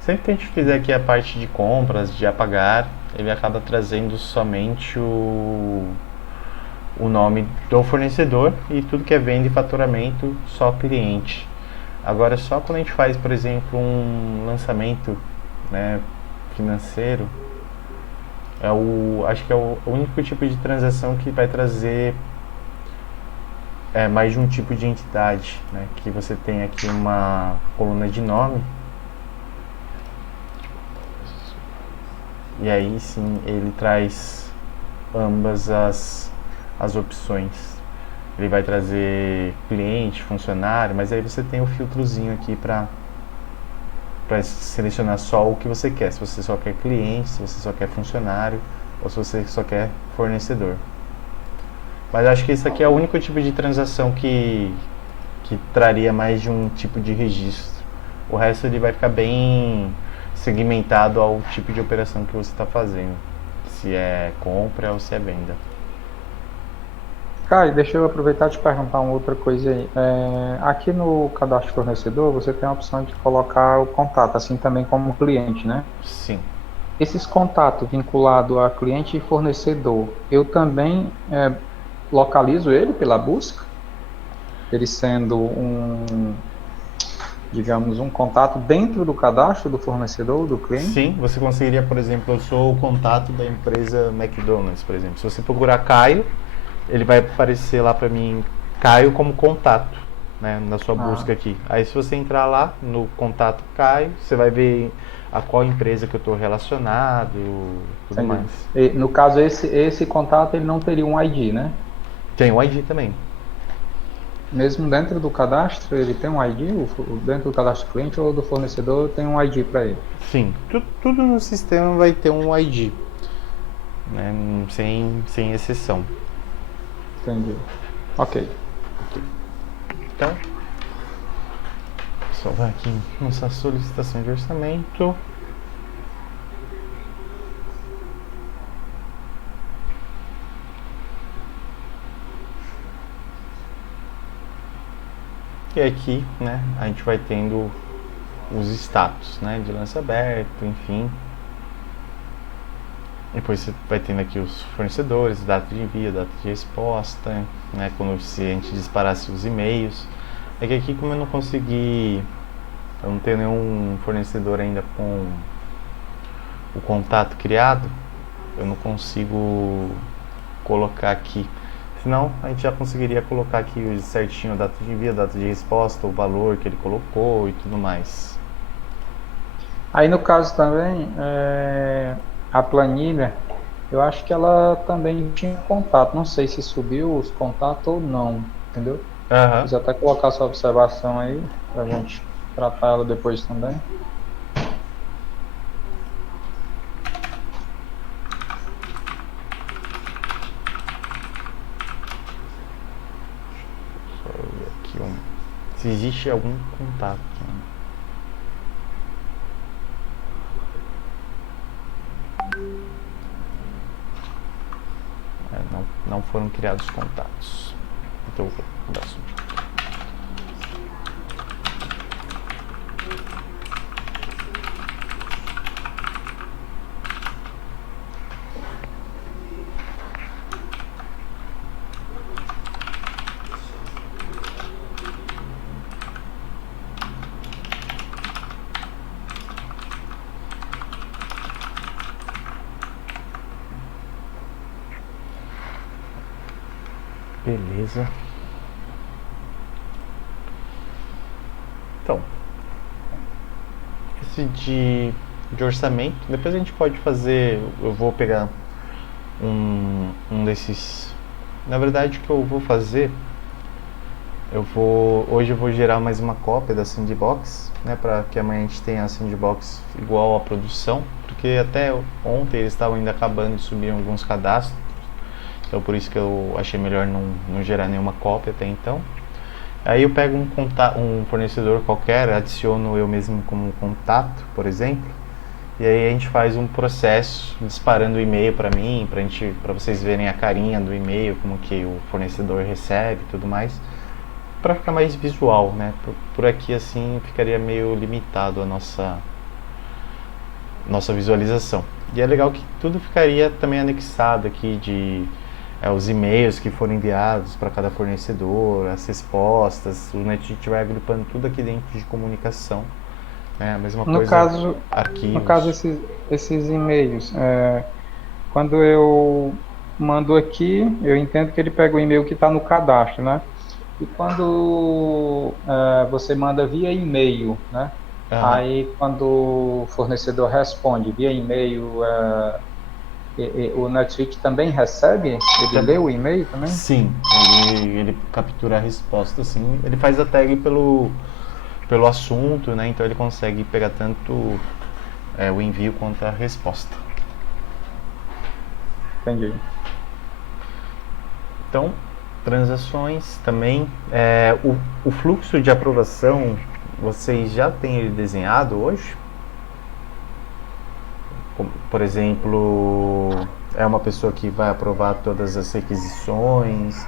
Sempre que a gente fizer aqui a parte de compras, de apagar, ele acaba trazendo somente o nome do fornecedor e tudo que é venda e faturamento, só cliente. Agora, só quando a gente faz, por exemplo, um lançamento, né, financeiro, acho que é o único tipo de transação que vai trazer mais de um tipo de entidade, né, que você tem aqui uma coluna de nome. E aí sim ele traz ambas as opções. Ele vai trazer cliente, funcionário, mas aí você tem o filtrozinho aqui para selecionar só o que você quer. Se você só quer cliente, se você só quer funcionário ou se você só quer fornecedor. Mas acho que esse aqui é o único tipo de transação que traria mais de um tipo de registro. O resto ele vai ficar bem segmentado ao tipo de operação que você está fazendo, se é compra ou se é venda. Caio, deixa eu aproveitar e te perguntar uma outra coisa aí. Aqui no cadastro fornecedor você tem a opção de colocar o contato, assim também como cliente, né? Sim. Esses contatos vinculados a cliente e fornecedor, eu também localizo ele pela busca? Ele sendo digamos, um contato dentro do cadastro do fornecedor, do cliente? Sim, você conseguiria, por exemplo, eu sou o contato da empresa McDonald's, por exemplo. Se você procurar Caio, ele vai aparecer lá para mim, Caio como contato, né, na sua busca aqui. Aí se você entrar lá no contato Caio, você vai ver a qual empresa que eu estou relacionado, tudo mais. E, no caso, esse contato ele não teria um ID, né? Tem o ID também. Mesmo dentro do cadastro, ele tem um ID? Dentro do cadastro do cliente ou do fornecedor tem um ID para ele? Sim, tudo no sistema vai ter um ID, né, sem exceção. Entendi. Ok. Então, só vai aqui em nossa solicitação de orçamento. E aqui, né, a gente vai tendo os status, né, de lance aberto, enfim. Depois você vai tendo aqui os fornecedores, data de envio, data de resposta, né, quando a gente disparasse os e-mails. É que aqui, como eu não tenho nenhum fornecedor ainda com o contato criado, eu não consigo colocar aqui. Senão, a gente já conseguiria colocar aqui certinho a data de envio, a data de resposta, o valor que ele colocou e tudo mais. Aí no caso também, a planilha, eu acho que ela também tinha contato. Não sei se subiu os contatos ou não, entendeu? Vou até colocar essa observação aí, pra gente tratar ela depois também. se existe algum contato. Não foram criados contatos. Então eu vou mudar o subject. Beleza. Então, esse de orçamento, depois a gente pode fazer, eu vou pegar um desses. Na verdade, o que eu vou fazer, hoje eu vou gerar mais uma cópia da Sandbox, né, para que amanhã a gente tenha a Sandbox igual à produção, porque até ontem eles estavam ainda acabando de subir alguns cadastros. Então por isso que eu achei melhor não gerar nenhuma cópia até então. Aí eu pego um fornecedor qualquer, adiciono eu mesmo como contato, por exemplo, e aí a gente faz um processo disparando o e-mail para mim, para vocês verem a carinha do e-mail, como que o fornecedor recebe e tudo mais, para ficar mais visual, né? Por aqui assim ficaria meio limitado a nossa visualização. E é legal que tudo ficaria também anexado aqui os e-mails que foram enviados para cada fornecedor, as respostas, o NetSuite vai agrupando tudo aqui dentro de comunicação, né? A mesma coisa, arquivos. No caso, esses e-mails, quando eu mando aqui, eu entendo que ele pega o e-mail que está no cadastro, né? E quando você manda via e-mail, né? Uhum. Aí quando o fornecedor responde via e-mail, o NetSuite também recebe? Ele lê o e-mail também? Sim, ele captura a resposta, sim. Ele faz a tag pelo assunto, né? Então ele consegue pegar tanto o envio quanto a resposta. Entendi. Então, transações também. O fluxo de aprovação, vocês já têm ele desenhado hoje? Por exemplo, é uma pessoa que vai aprovar todas as requisições,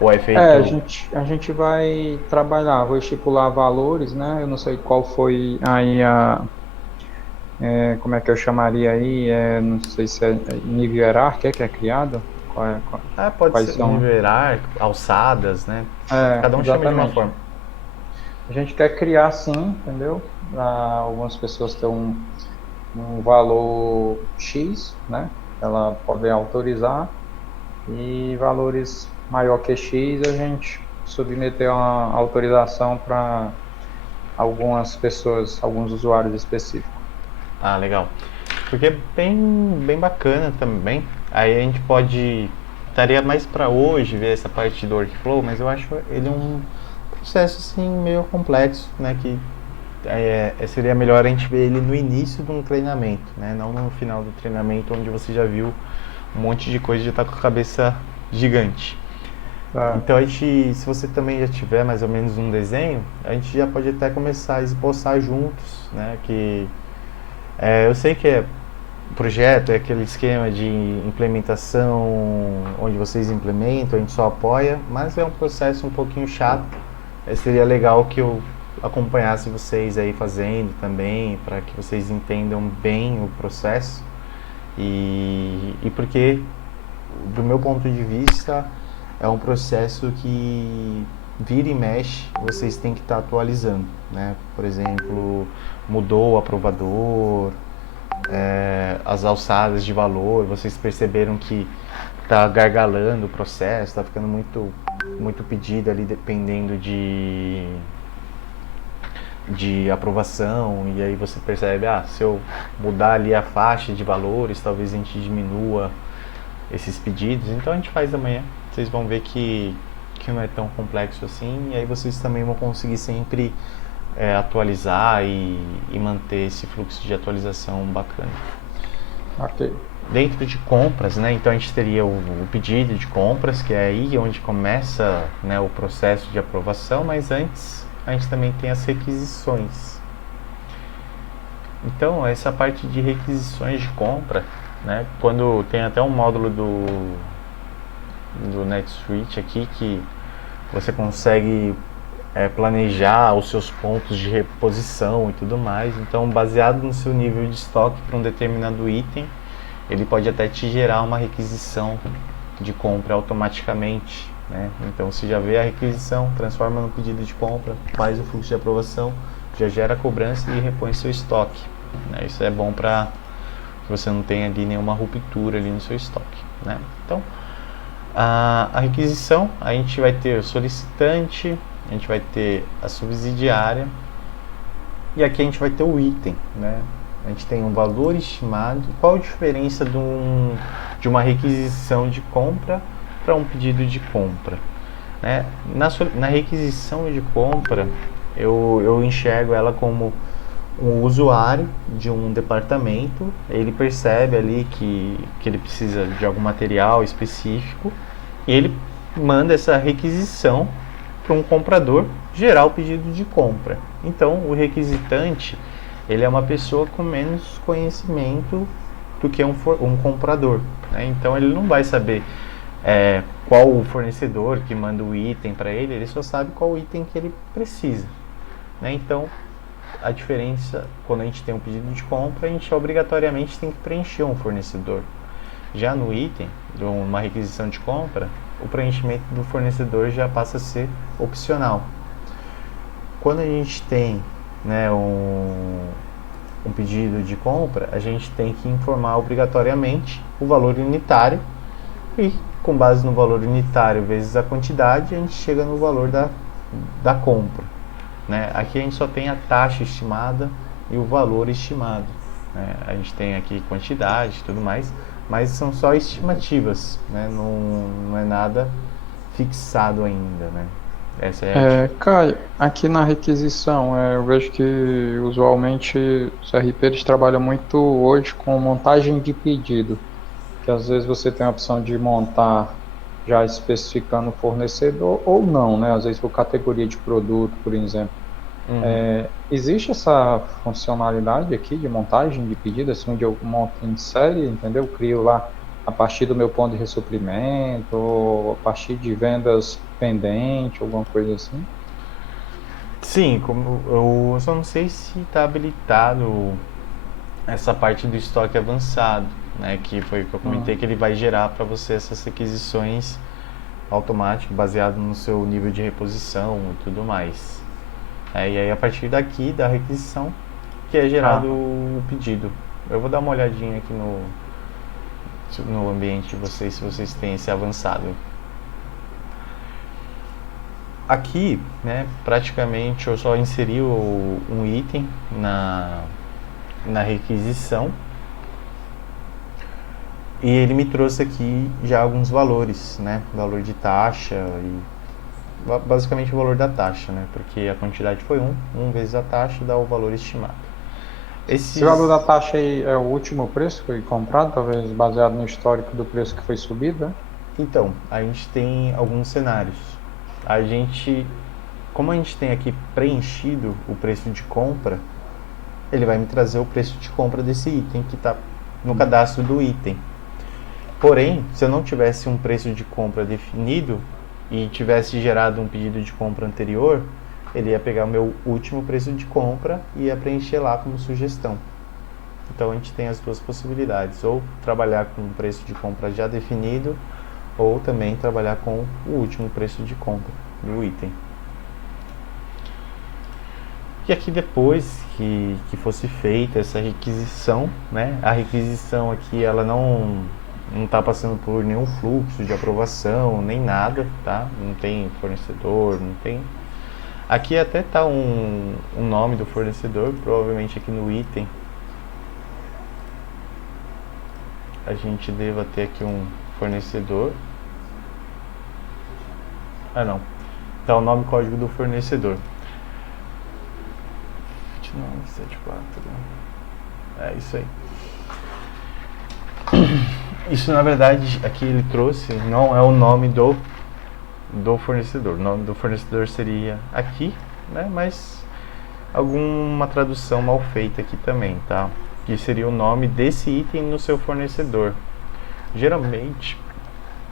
ou é feito... a gente vai trabalhar, vou estipular valores, né? Eu não sei qual foi aí como é que eu chamaria aí, não sei se é nível hierárquico que é criado. Pode ser nível hierárquico, alçadas, né? Cada um chama de uma forma. A gente quer criar sim, entendeu? Algumas pessoas têm um valor X, né? Ela pode autorizar, e valores maior que X a gente submeter uma autorização para algumas pessoas, alguns usuários específicos. Ah, legal. Porque é bem bacana também. Aí a gente estaria mais para hoje ver essa parte do workflow, mas eu acho ele um processo assim meio complexo, né? Que seria melhor a gente ver ele no início de um treinamento, né? Não no final do treinamento, onde você já viu um monte de coisa e já está com a cabeça gigante. Então se você também já tiver mais ou menos um desenho, a gente já pode até começar a esboçar juntos, né? Que eu sei que o projeto é aquele esquema de implementação onde vocês implementam, a gente só apoia, mas é um processo um pouquinho chato. Seria legal que eu acompanhasse vocês aí fazendo também, para que vocês entendam bem o processo, e porque do meu ponto de vista é um processo que vira e mexe, vocês têm que estar atualizando, né? Por exemplo, mudou o aprovador, as alçadas de valor, vocês perceberam que está gargalando o processo, está ficando muito pedido ali, dependendo de aprovação, e aí você percebe, se eu mudar ali a faixa de valores, talvez a gente diminua esses pedidos. Então a gente faz amanhã, vocês vão ver que não é tão complexo assim, e aí vocês também vão conseguir sempre atualizar e manter esse fluxo de atualização bacana. Ok. Dentro de compras, né? Então a gente teria o pedido de compras, que é aí onde começa, né, o processo de aprovação, mas antes a gente também tem as requisições. Então, essa parte de requisições de compra, né, quando tem até um módulo do NetSuite aqui que você consegue planejar os seus pontos de reposição e tudo mais. Então, baseado no seu nível de estoque para um determinado item, ele pode até te gerar uma requisição de compra automaticamente, né? Então, você já vê a requisição, transforma no pedido de compra, faz o fluxo de aprovação, já gera a cobrança e repõe seu estoque, né? Isso é bom para que você não tenha ali nenhuma ruptura ali no seu estoque, né? Então, a requisição, a gente vai ter o solicitante, a gente vai ter a subsidiária e aqui a gente vai ter o item, né? A gente tem um valor estimado. Qual a diferença de uma requisição de compra para um pedido de compra, né? Na requisição de compra, eu enxergo ela como um usuário de um departamento. Ele percebe ali que ele precisa de algum material específico e ele manda essa requisição para um comprador gerar o pedido de compra. Então, o requisitante, ele é uma pessoa com menos conhecimento do que um comprador, né? Então, ele não vai saber qual o fornecedor que manda o item para ele só sabe qual item que ele precisa, né? Então, a diferença, quando a gente tem um pedido de compra, a gente obrigatoriamente tem que preencher um fornecedor. Já no item, de uma requisição de compra, o preenchimento do fornecedor já passa a ser opcional. Quando a gente tem, né, um pedido de compra, a gente tem que informar obrigatoriamente o valor unitário e, com base no valor unitário vezes a quantidade, a gente chega no valor da compra, né? Aqui a gente só tem a taxa estimada e o valor estimado, né? A gente tem aqui quantidade e tudo mais, mas são só estimativas, né? Não é nada fixado ainda, né? Essa é Caio, aqui na requisição, eu vejo que usualmente os RPs trabalham muito hoje com montagem de pedido, que às vezes você tem a opção de montar já especificando o fornecedor ou não, né? Às vezes por categoria de produto, por exemplo. Existe essa funcionalidade aqui de montagem de pedido, assim, onde eu monto em série, entendeu? Eu crio lá a partir do meu ponto de ressuprimento, ou a partir de vendas pendente, alguma coisa assim. Sim, como eu só não sei se está habilitado essa parte do estoque avançado, né? Que foi o que eu comentei, que ele vai gerar para você essas requisições automáticas, baseado no seu nível de reposição e tudo mais. E aí, a partir daqui, da requisição, que é gerado o pedido. Eu vou dar uma olhadinha aqui no ambiente de vocês, se vocês têm esse avançado. Aqui, né, praticamente eu só inseri um item na requisição e ele me trouxe aqui já alguns valores, né, valor de taxa e basicamente o valor da taxa, né, porque a quantidade foi 1 vezes a taxa dá o valor estimado. Esse valor da taxa aí é o último preço que foi comprado, talvez baseado no histórico do preço que foi subido, né? Então, a gente tem alguns cenários. Como a gente tem aqui preenchido o preço de compra, ele vai me trazer o preço de compra desse item que está no cadastro do item. Porém, se eu não tivesse um preço de compra definido e tivesse gerado um pedido de compra anterior, ele ia pegar o meu último preço de compra e ia preencher lá como sugestão. Então a gente tem as duas possibilidades, ou trabalhar com o preço de compra já definido, ou também trabalhar com o último preço de compra do item. E aqui depois que fosse feita essa requisição, né, a requisição aqui ela não está passando por nenhum fluxo de aprovação, nem nada, tá? Não tem fornecedor, não tem... Aqui até está um nome do fornecedor, provavelmente aqui no item a gente deva ter aqui um fornecedor. Não, está o nome e código do fornecedor. 2974. É isso aí. Isso na verdade aqui ele trouxe não é o nome do fornecedor. O nome do fornecedor seria aqui, né? Mas alguma tradução mal feita aqui também, tá? Que seria o nome desse item no seu fornecedor. Geralmente,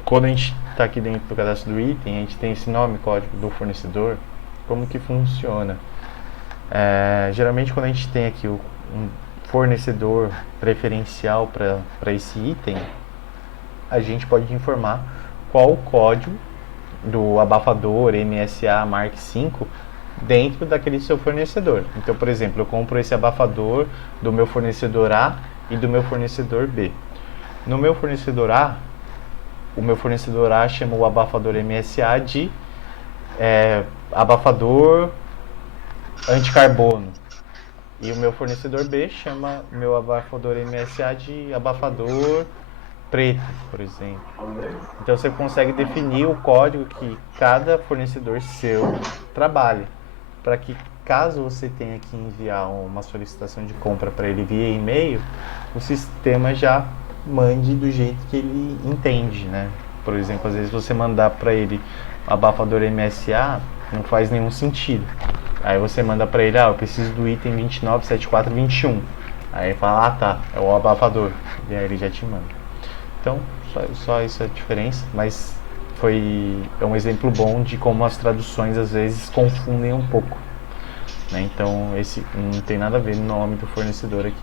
quando a gente está aqui dentro do cadastro do item, a gente tem esse nome, código do fornecedor. Como que funciona? Geralmente, quando a gente tem aqui um fornecedor preferencial para esse item, a gente pode informar qual o código do abafador MSA Mark V dentro daquele seu fornecedor. Então, por exemplo, eu compro esse abafador do meu fornecedor A e do meu fornecedor B. No meu fornecedor A, o meu fornecedor A chama o abafador MSA de abafador anticarbono. E o meu fornecedor B chama o meu abafador MSA de abafador preto, por exemplo. Então você consegue definir o código que cada fornecedor seu trabalha, para que caso você tenha que enviar uma solicitação de compra para ele via e-mail, o sistema já mande do jeito que ele entende, né? Por exemplo, às vezes você mandar para ele abafador MSA não faz nenhum sentido. Aí você manda para ele, eu preciso do item 297421. Aí ele fala, tá, é o abafador. E aí ele já te manda. Então, só essa diferença, mas é um exemplo bom de como as traduções às vezes confundem um pouco, né? Então, esse não tem nada a ver no nome do fornecedor aqui.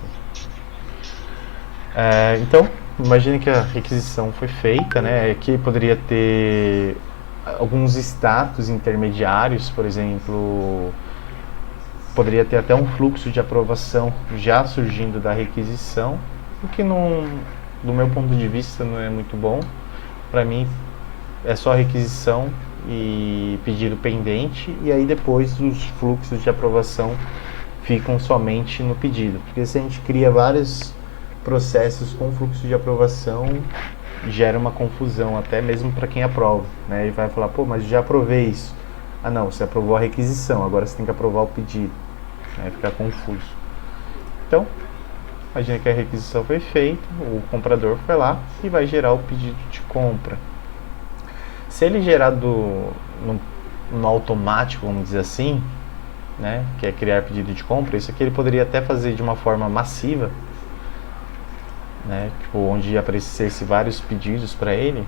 Então, imagine que a requisição foi feita, né? Aqui poderia ter alguns status intermediários, por exemplo, poderia ter até um fluxo de aprovação já surgindo da requisição, o que não, do meu ponto de vista, não é muito bom. Para mim é só requisição e pedido pendente, e aí depois os fluxos de aprovação ficam somente no pedido, porque se a gente cria vários processos com fluxo de aprovação, gera uma confusão até mesmo para quem aprova, né? Ele vai falar, mas já aprovei isso. Não, você aprovou a requisição, agora você tem que aprovar o pedido, né? Fica confuso. Então, imagina que a requisição foi feita, o comprador foi lá e vai gerar o pedido de compra. Se ele gerar no automático, vamos dizer assim, né, que é criar pedido de compra, isso aqui ele poderia até fazer de uma forma massiva, né, tipo, onde aparecesse vários pedidos para ele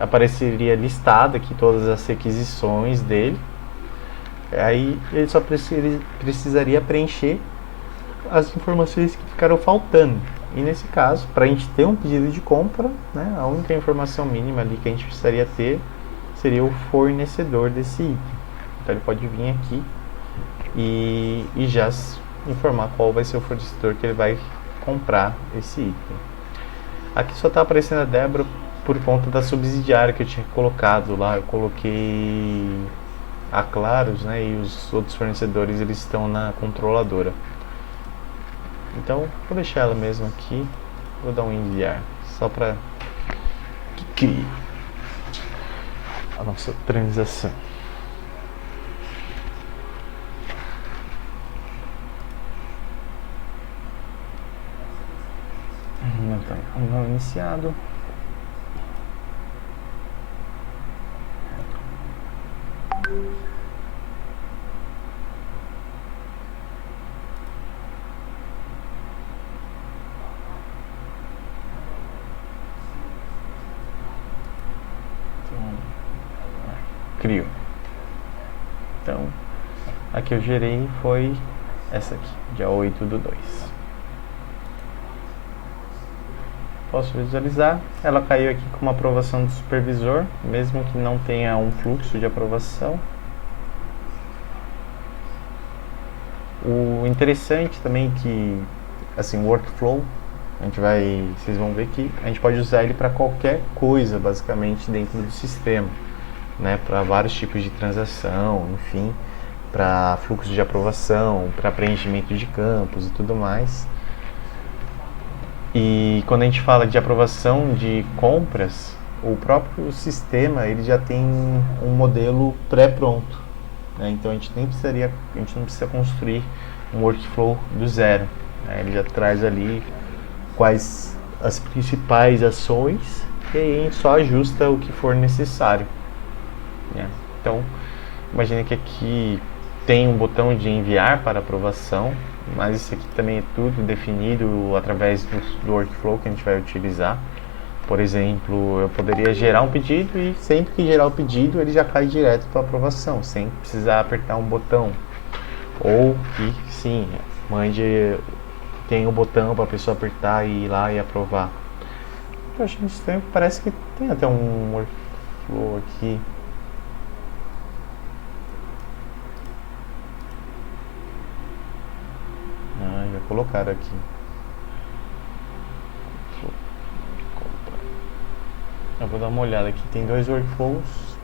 apareceria listado aqui todas as requisições dele, aí ele só precisaria preencher as informações que ficaram faltando. E nesse caso, para a gente ter um pedido de compra, né, a única informação mínima ali que a gente precisaria ter seria o fornecedor desse item. Então ele pode vir aqui e já informar qual vai ser o fornecedor que ele vai comprar esse item. Aqui só está aparecendo a Débora por conta da subsidiária que eu tinha colocado lá. Eu coloquei a Claros, né, e os outros fornecedores eles estão na controladora. Então, vou deixar ela mesmo aqui. Vou dar um enviar, só para que crie a nossa transação. Então, não iniciado. Crio. Então, a que eu gerei foi essa aqui, dia 8/2. Posso visualizar, ela caiu aqui com uma aprovação do supervisor, mesmo que não tenha um fluxo de aprovação. O interessante também que, assim, o workflow, vocês vão ver que a gente pode usar ele para qualquer coisa, basicamente, dentro do sistema, né? Para vários tipos de transação, enfim, para fluxo de aprovação, para preenchimento de campos e tudo mais. E quando a gente fala de aprovação de compras, o próprio sistema ele já tem um modelo pré-pronto, né? Então a gente não precisa construir um workflow do zero, né? Ele já traz ali quais as principais ações e aí a gente só ajusta o que for necessário, né? Então Imagina que aqui tem um botão de enviar para aprovação, mas isso aqui também é tudo definido através do workflow que a gente vai utilizar. Por exemplo, eu poderia gerar um pedido e sempre que gerar o pedido ele já cai direto para aprovação, sem precisar apertar um botão. Ou que sim, tem um botão para a pessoa apertar e ir lá e aprovar. Eu achei estranho, parece que tem até um workflow aqui. Já colocaram aqui. Eu vou dar uma olhada aqui, tem 2 workflows.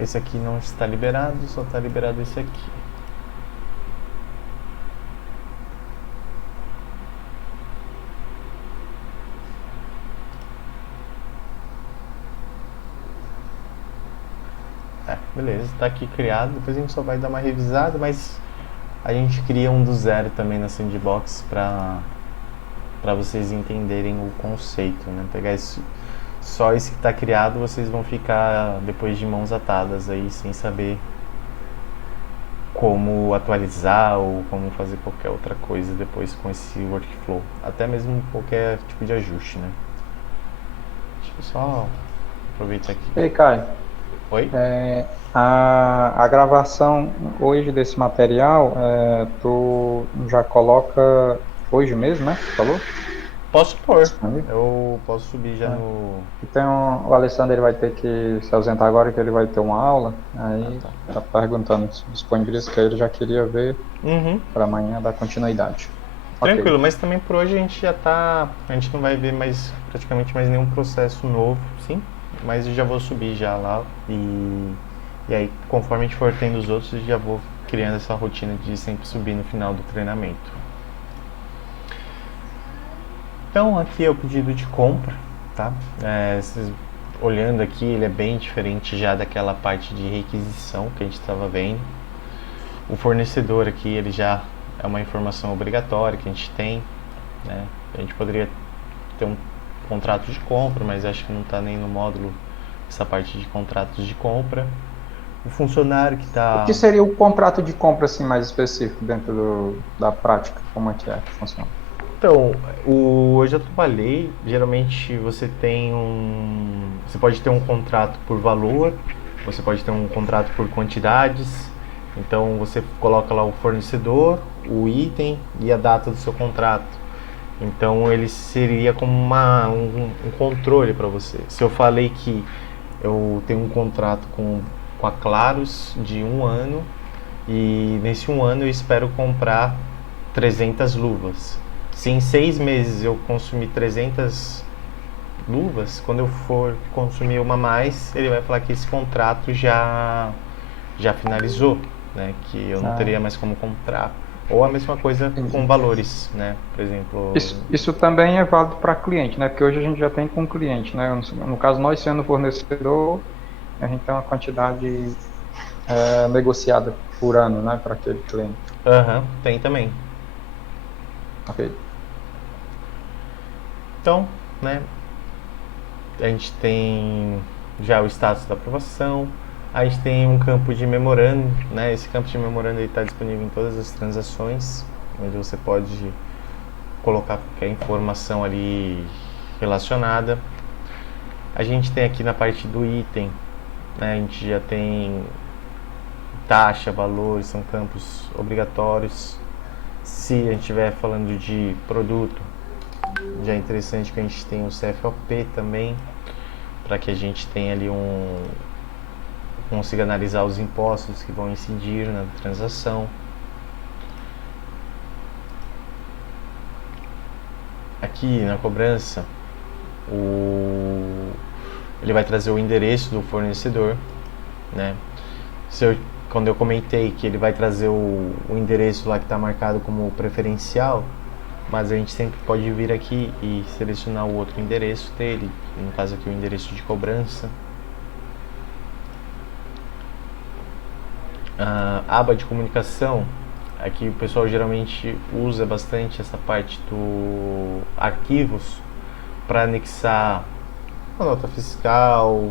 Esse aqui não está liberado, só está liberado esse aqui. Beleza, está aqui criado, depois a gente só vai dar uma revisada, mas a gente cria um do zero também na Sandbox para vocês entenderem o conceito, né? Pegar só esse que está criado, vocês vão ficar depois de mãos atadas aí, sem saber como atualizar ou como fazer qualquer outra coisa depois com esse workflow, até mesmo qualquer tipo de ajuste, né? Deixa eu só aproveitar aqui. Ei, Caio. Oi? A gravação hoje desse material, tu já coloca hoje mesmo, né? Falou? Posso pôr. Eu posso subir já no... Então o Alessandro ele vai ter que se ausentar agora, que ele vai ter uma aula. Aí tá perguntando se disponibiliza, que ele já queria ver para amanhã dar continuidade. Tranquilo, okay. Mas também por hoje a gente já tá... A gente não vai ver praticamente mais nenhum processo novo, sim? Mas eu já vou subir já lá e aí conforme a gente for tendo os outros, eu já vou criando essa rotina de sempre subir no final do treinamento. Então aqui é o pedido de compra, tá? Olhando aqui, ele é bem diferente já daquela parte de requisição que a gente estava vendo. O fornecedor aqui, ele já é uma informação obrigatória que a gente tem, né? A gente poderia ter um contrato de compra, mas acho que não está nem no módulo essa parte de contratos de compra. O funcionário que está... O que seria o contrato de compra assim, mais específico dentro da prática? Como é que funciona? Então, eu já trabalhei, geralmente você pode ter um contrato por valor, você pode ter um contrato por quantidades, então você coloca lá o fornecedor, o item e a data do seu contrato. Então ele seria como um controle para você. Se eu falei que eu tenho um contrato com a Claros de 1 ano e nesse 1 ano eu espero comprar 300 luvas. Se em 6 meses eu consumir 300 luvas, quando eu for consumir uma a mais, ele vai falar que esse contrato já finalizou, né? Que eu não teria mais como comprar. Ou a mesma coisa com valores, né? Por exemplo... Isso também é válido para cliente, né? Porque hoje a gente já tem com cliente, né? No caso, nós sendo fornecedor, a gente tem uma quantidade negociada por ano, né? Para aquele cliente. Tem também. Ok. Então, né? A gente tem já o status da aprovação. A gente tem um campo de memorando, né? Esse campo de memorando está disponível em todas as transações, onde você pode colocar qualquer informação ali relacionada. A gente tem aqui na parte do item, né? A gente já tem taxa, valor, são campos obrigatórios. Se a gente estiver falando de produto, já é interessante que a gente tenha o CFOP também, para que a gente tenha ali consiga analisar os impostos que vão incidir na transação. Aqui na cobrança, ele vai trazer o endereço do fornecedor, né? Quando eu comentei que ele vai trazer o endereço lá que está marcado como preferencial, mas a gente sempre pode vir aqui e selecionar o outro endereço dele, no caso aqui o endereço de cobrança. Aba de comunicação, aqui o pessoal geralmente usa bastante essa parte do arquivos para anexar uma nota fiscal,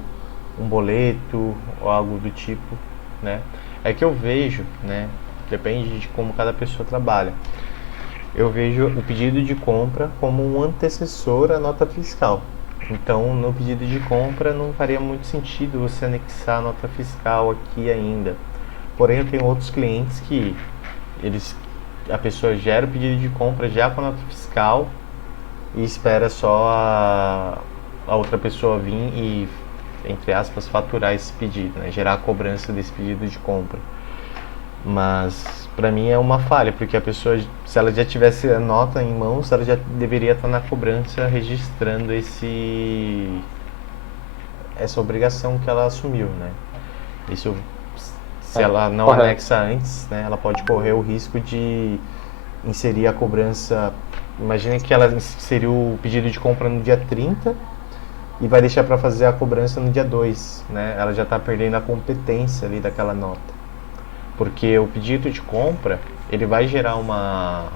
um boleto ou algo do tipo, né? É que eu vejo, né? Depende de como cada pessoa trabalha. Eu vejo o pedido de compra como um antecessor à nota fiscal. Então, no pedido de compra não faria muito sentido você anexar a nota fiscal aqui ainda. Porém, eu tenho outros clientes que a pessoa gera o pedido de compra já com a nota fiscal e espera só a outra pessoa vir e, entre aspas, faturar esse pedido, né? Gerar a cobrança desse pedido de compra. Mas para mim é uma falha, porque a pessoa, se ela já tivesse a nota em mãos, ela já deveria estar na cobrança registrando essa obrigação que ela assumiu, né? Isso, se ela não correto. anexa antes, né, ela pode correr o risco de inserir a cobrança. Imagine que ela inseriu o pedido de compra no dia 30 e vai deixar para fazer a cobrança no dia 2, né? Ela já está perdendo a competência ali daquela nota. Porque o pedido de compra, ele vai gerar uma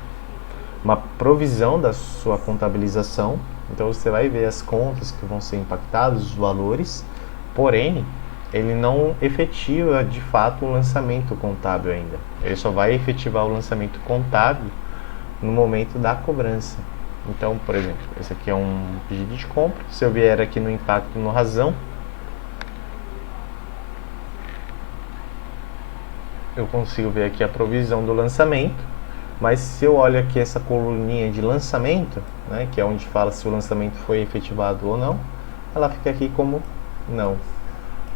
provisão da sua contabilização. Então você vai ver as contas que vão ser impactadas, os valores, porém, ele não efetiva de fato o lançamento contábil ainda. Ele só vai efetivar o lançamento contábil no momento da cobrança. Então, por exemplo, esse aqui é um pedido de compra. Se eu vier aqui no impacto no razão, eu consigo ver aqui a provisão do lançamento, mas se eu olho aqui essa coluninha de lançamento, né, que é onde fala se o lançamento foi efetivado ou não, ela fica aqui como não.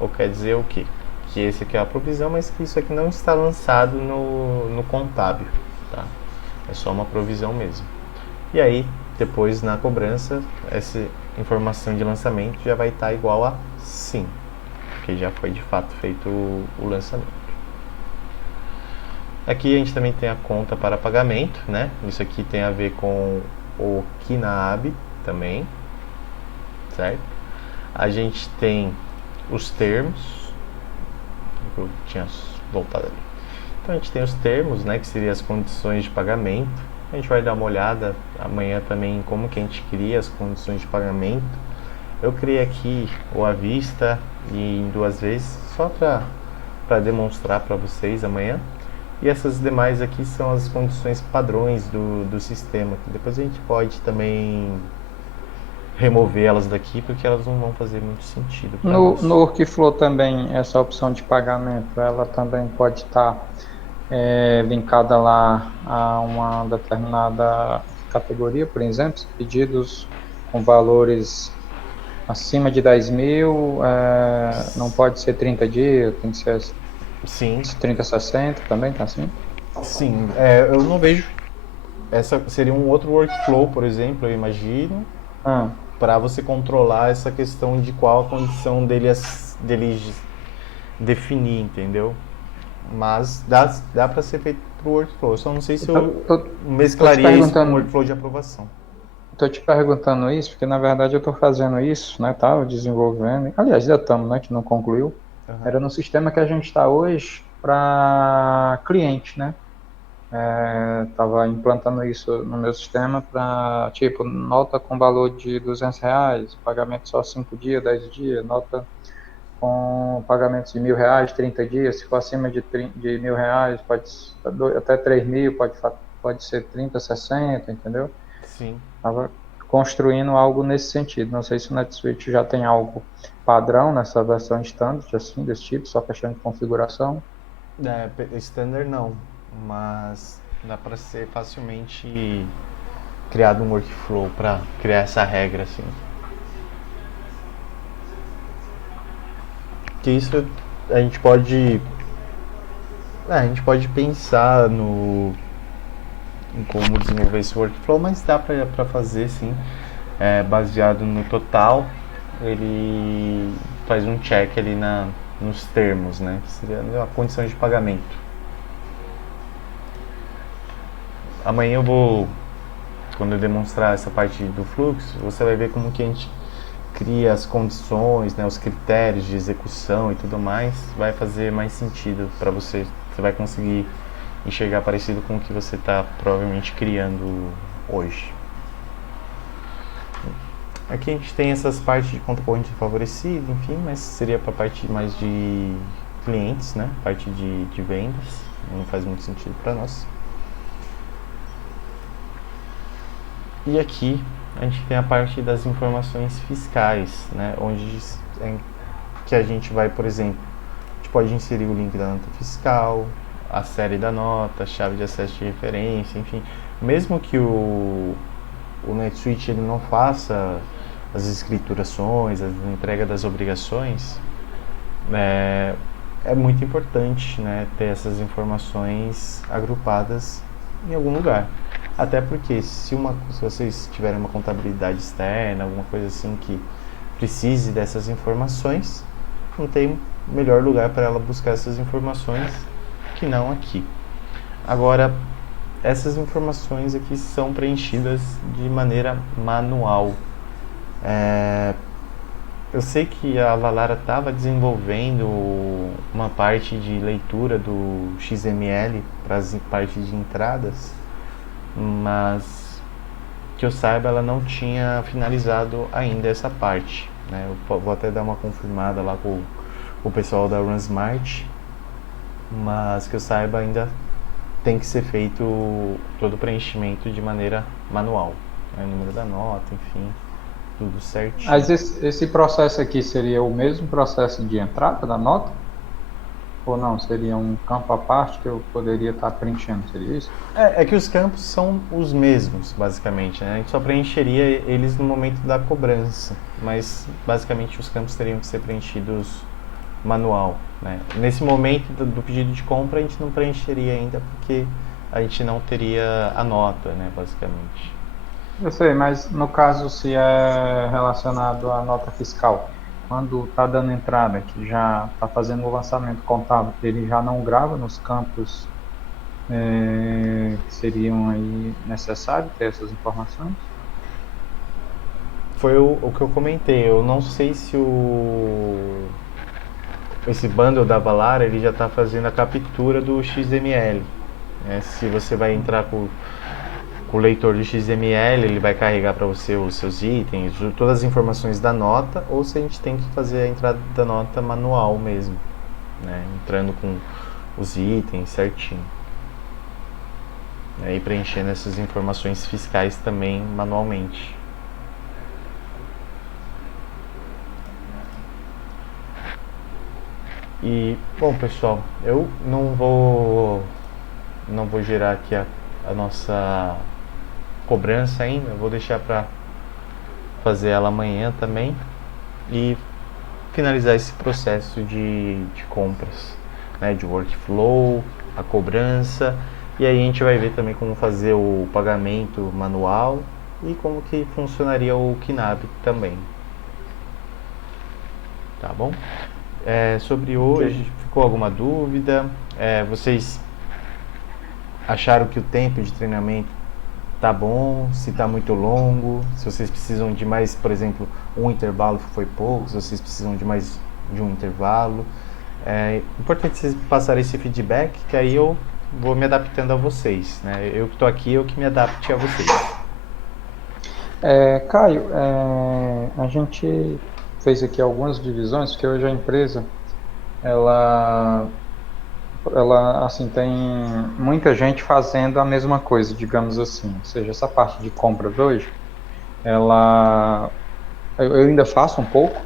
Ou quer dizer o quê? Que esse aqui é a provisão, mas que isso aqui não está lançado no contábil, tá? É só uma provisão mesmo. E aí, depois na cobrança, essa informação de lançamento já vai estar igual a sim, porque já foi de fato feito o lançamento. Aqui a gente também tem a conta para pagamento, né? Isso aqui tem a ver com o KINAAB também, certo? A gente tem os termos, eu tinha voltado ali. Então a gente tem os termos, né? Que seriam as condições de pagamento. A gente vai dar uma olhada amanhã também em como que a gente cria as condições de pagamento. Eu criei aqui o à vista e em 2 vezes, só para demonstrar para vocês amanhã. E essas demais aqui são as condições padrões do sistema. Depois a gente pode também remover elas daqui, porque elas não vão fazer muito sentido para nós. No Workflow também, essa opção de pagamento, ela também pode estar linkada lá a uma determinada categoria, por exemplo, pedidos com valores acima de 10 mil, não pode ser 30 dias, tem que ser Sim, 30, 60 também, tá assim? sim. Eu não vejo. Essa seria um outro workflow, por exemplo, eu imagino, para você controlar essa questão de qual a condição dele definir, entendeu? Mas dá para ser feito pro workflow. Eu só não sei se eu mesclaria isso com o workflow de aprovação. Estou te perguntando isso porque, na verdade, eu estou fazendo isso, né, tá, desenvolvendo. Aliás, já estamos, né, que não concluiu. Era no sistema que a gente está hoje para cliente, né? Estava implantando isso no meu sistema para, tipo, nota com valor de R$ 200, pagamento só 5 dias, 10 dias, nota com pagamentos de R$ 1.000, 30 dias, se for acima de R$ 1.000, pode até 3 mil, pode ser 30, 60, entendeu? Sim. Estava construindo algo nesse sentido. Não sei se o NetSuite já tem algo padrão nessa versão standard, assim, desse tipo, só questão de configuração. Standard não, mas dá para ser facilmente criado um workflow para criar essa regra, assim. Que isso a gente pode pensar em como desenvolver esse workflow, mas dá para fazer, sim. Baseado no total, ele faz um check ali nos termos, né? Que seria a condição de pagamento. Amanhã quando eu demonstrar essa parte do fluxo, você vai ver como que a gente cria as condições, né, os critérios de execução e tudo mais. Vai fazer mais sentido para você. Você vai conseguir enxergar parecido com o que você está provavelmente criando hoje. Aqui a gente tem essas partes de contribuinte favorecido, enfim, mas seria para a parte mais de clientes, né? Parte de vendas, não faz muito sentido para nós. E aqui a gente tem a parte das informações fiscais, né? Onde que a gente vai, por exemplo, a gente pode inserir o link da nota fiscal, a série da nota, a chave de acesso de referência, enfim. Mesmo que o NetSuite ele não faça as escriturações, a entrega das obrigações, é muito importante, né, ter essas informações agrupadas em algum lugar. Até porque se vocês tiverem uma contabilidade externa, alguma coisa assim que precise dessas informações, não tem melhor lugar para ela buscar essas informações que não aqui. Agora, essas informações aqui são preenchidas de maneira manual. Eu sei que a Avalara estava desenvolvendo uma parte de leitura do XML para as partes de entradas, mas que eu saiba ela não tinha finalizado ainda essa parte, né? Eu vou até dar uma confirmada lá com o pessoal da RunSmart, mas que eu saiba ainda tem que ser feito todo o preenchimento de maneira manual, né? O número da nota, enfim, tudo certinho. Mas esse processo aqui seria o mesmo processo de entrada da nota? Ou não? Seria um campo à parte que eu poderia estar preenchendo? Seria isso? É que os campos são os mesmos, basicamente, né? A gente só preencheria eles no momento da cobrança, mas basicamente os campos teriam que ser preenchidos manual, né? Nesse momento do pedido de compra a gente não preencheria ainda porque a gente não teria a nota, né, basicamente. Eu sei, mas no caso se é relacionado à nota fiscal, quando está dando entrada, que já está fazendo o lançamento contábil, ele já não grava nos campos que seriam aí necessários ter essas informações? Foi o que eu comentei. Eu não sei se esse bundle da Avalara ele já está fazendo a captura do XML, né? Se você vai entrar com o leitor de XML, ele vai carregar para você os seus itens, todas as informações da nota, ou se a gente tem que fazer a entrada da nota manual mesmo, né? Entrando com os itens certinho, e preenchendo essas informações fiscais também manualmente. E, bom, pessoal, eu não vou gerar aqui a nossa cobrança ainda, eu vou deixar para fazer ela amanhã também e finalizar esse processo de compras, né, de workflow, a cobrança, e aí a gente vai ver também como fazer o pagamento manual e como que funcionaria o KNAB também. Tá bom? Sobre hoje, ficou alguma dúvida? Vocês acharam que o tempo de treinamento tá bom? Se tá muito longo? Se vocês precisam de mais, por exemplo, um intervalo foi pouco? Se vocês precisam de mais de um intervalo? É importante vocês passarem esse feedback, que aí eu vou me adaptando a vocês, né? Eu que estou aqui, eu que me adapte a vocês. Caio, a gente fez aqui algumas divisões, porque hoje a empresa, ela assim, tem muita gente fazendo a mesma coisa, digamos assim. Ou seja, essa parte de compras hoje, eu ainda faço um pouco,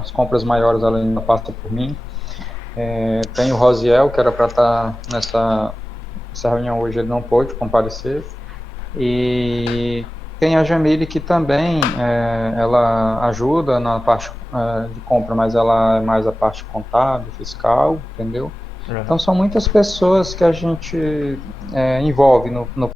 as compras maiores ela ainda passa por mim. Tem o Rosiel, que era para estar nessa reunião hoje, ele não pôde comparecer. E tem a Jamile, que também ela ajuda na parte de compra, mas ela é mais a parte contábil, fiscal, entendeu? Então são muitas pessoas que a gente envolve no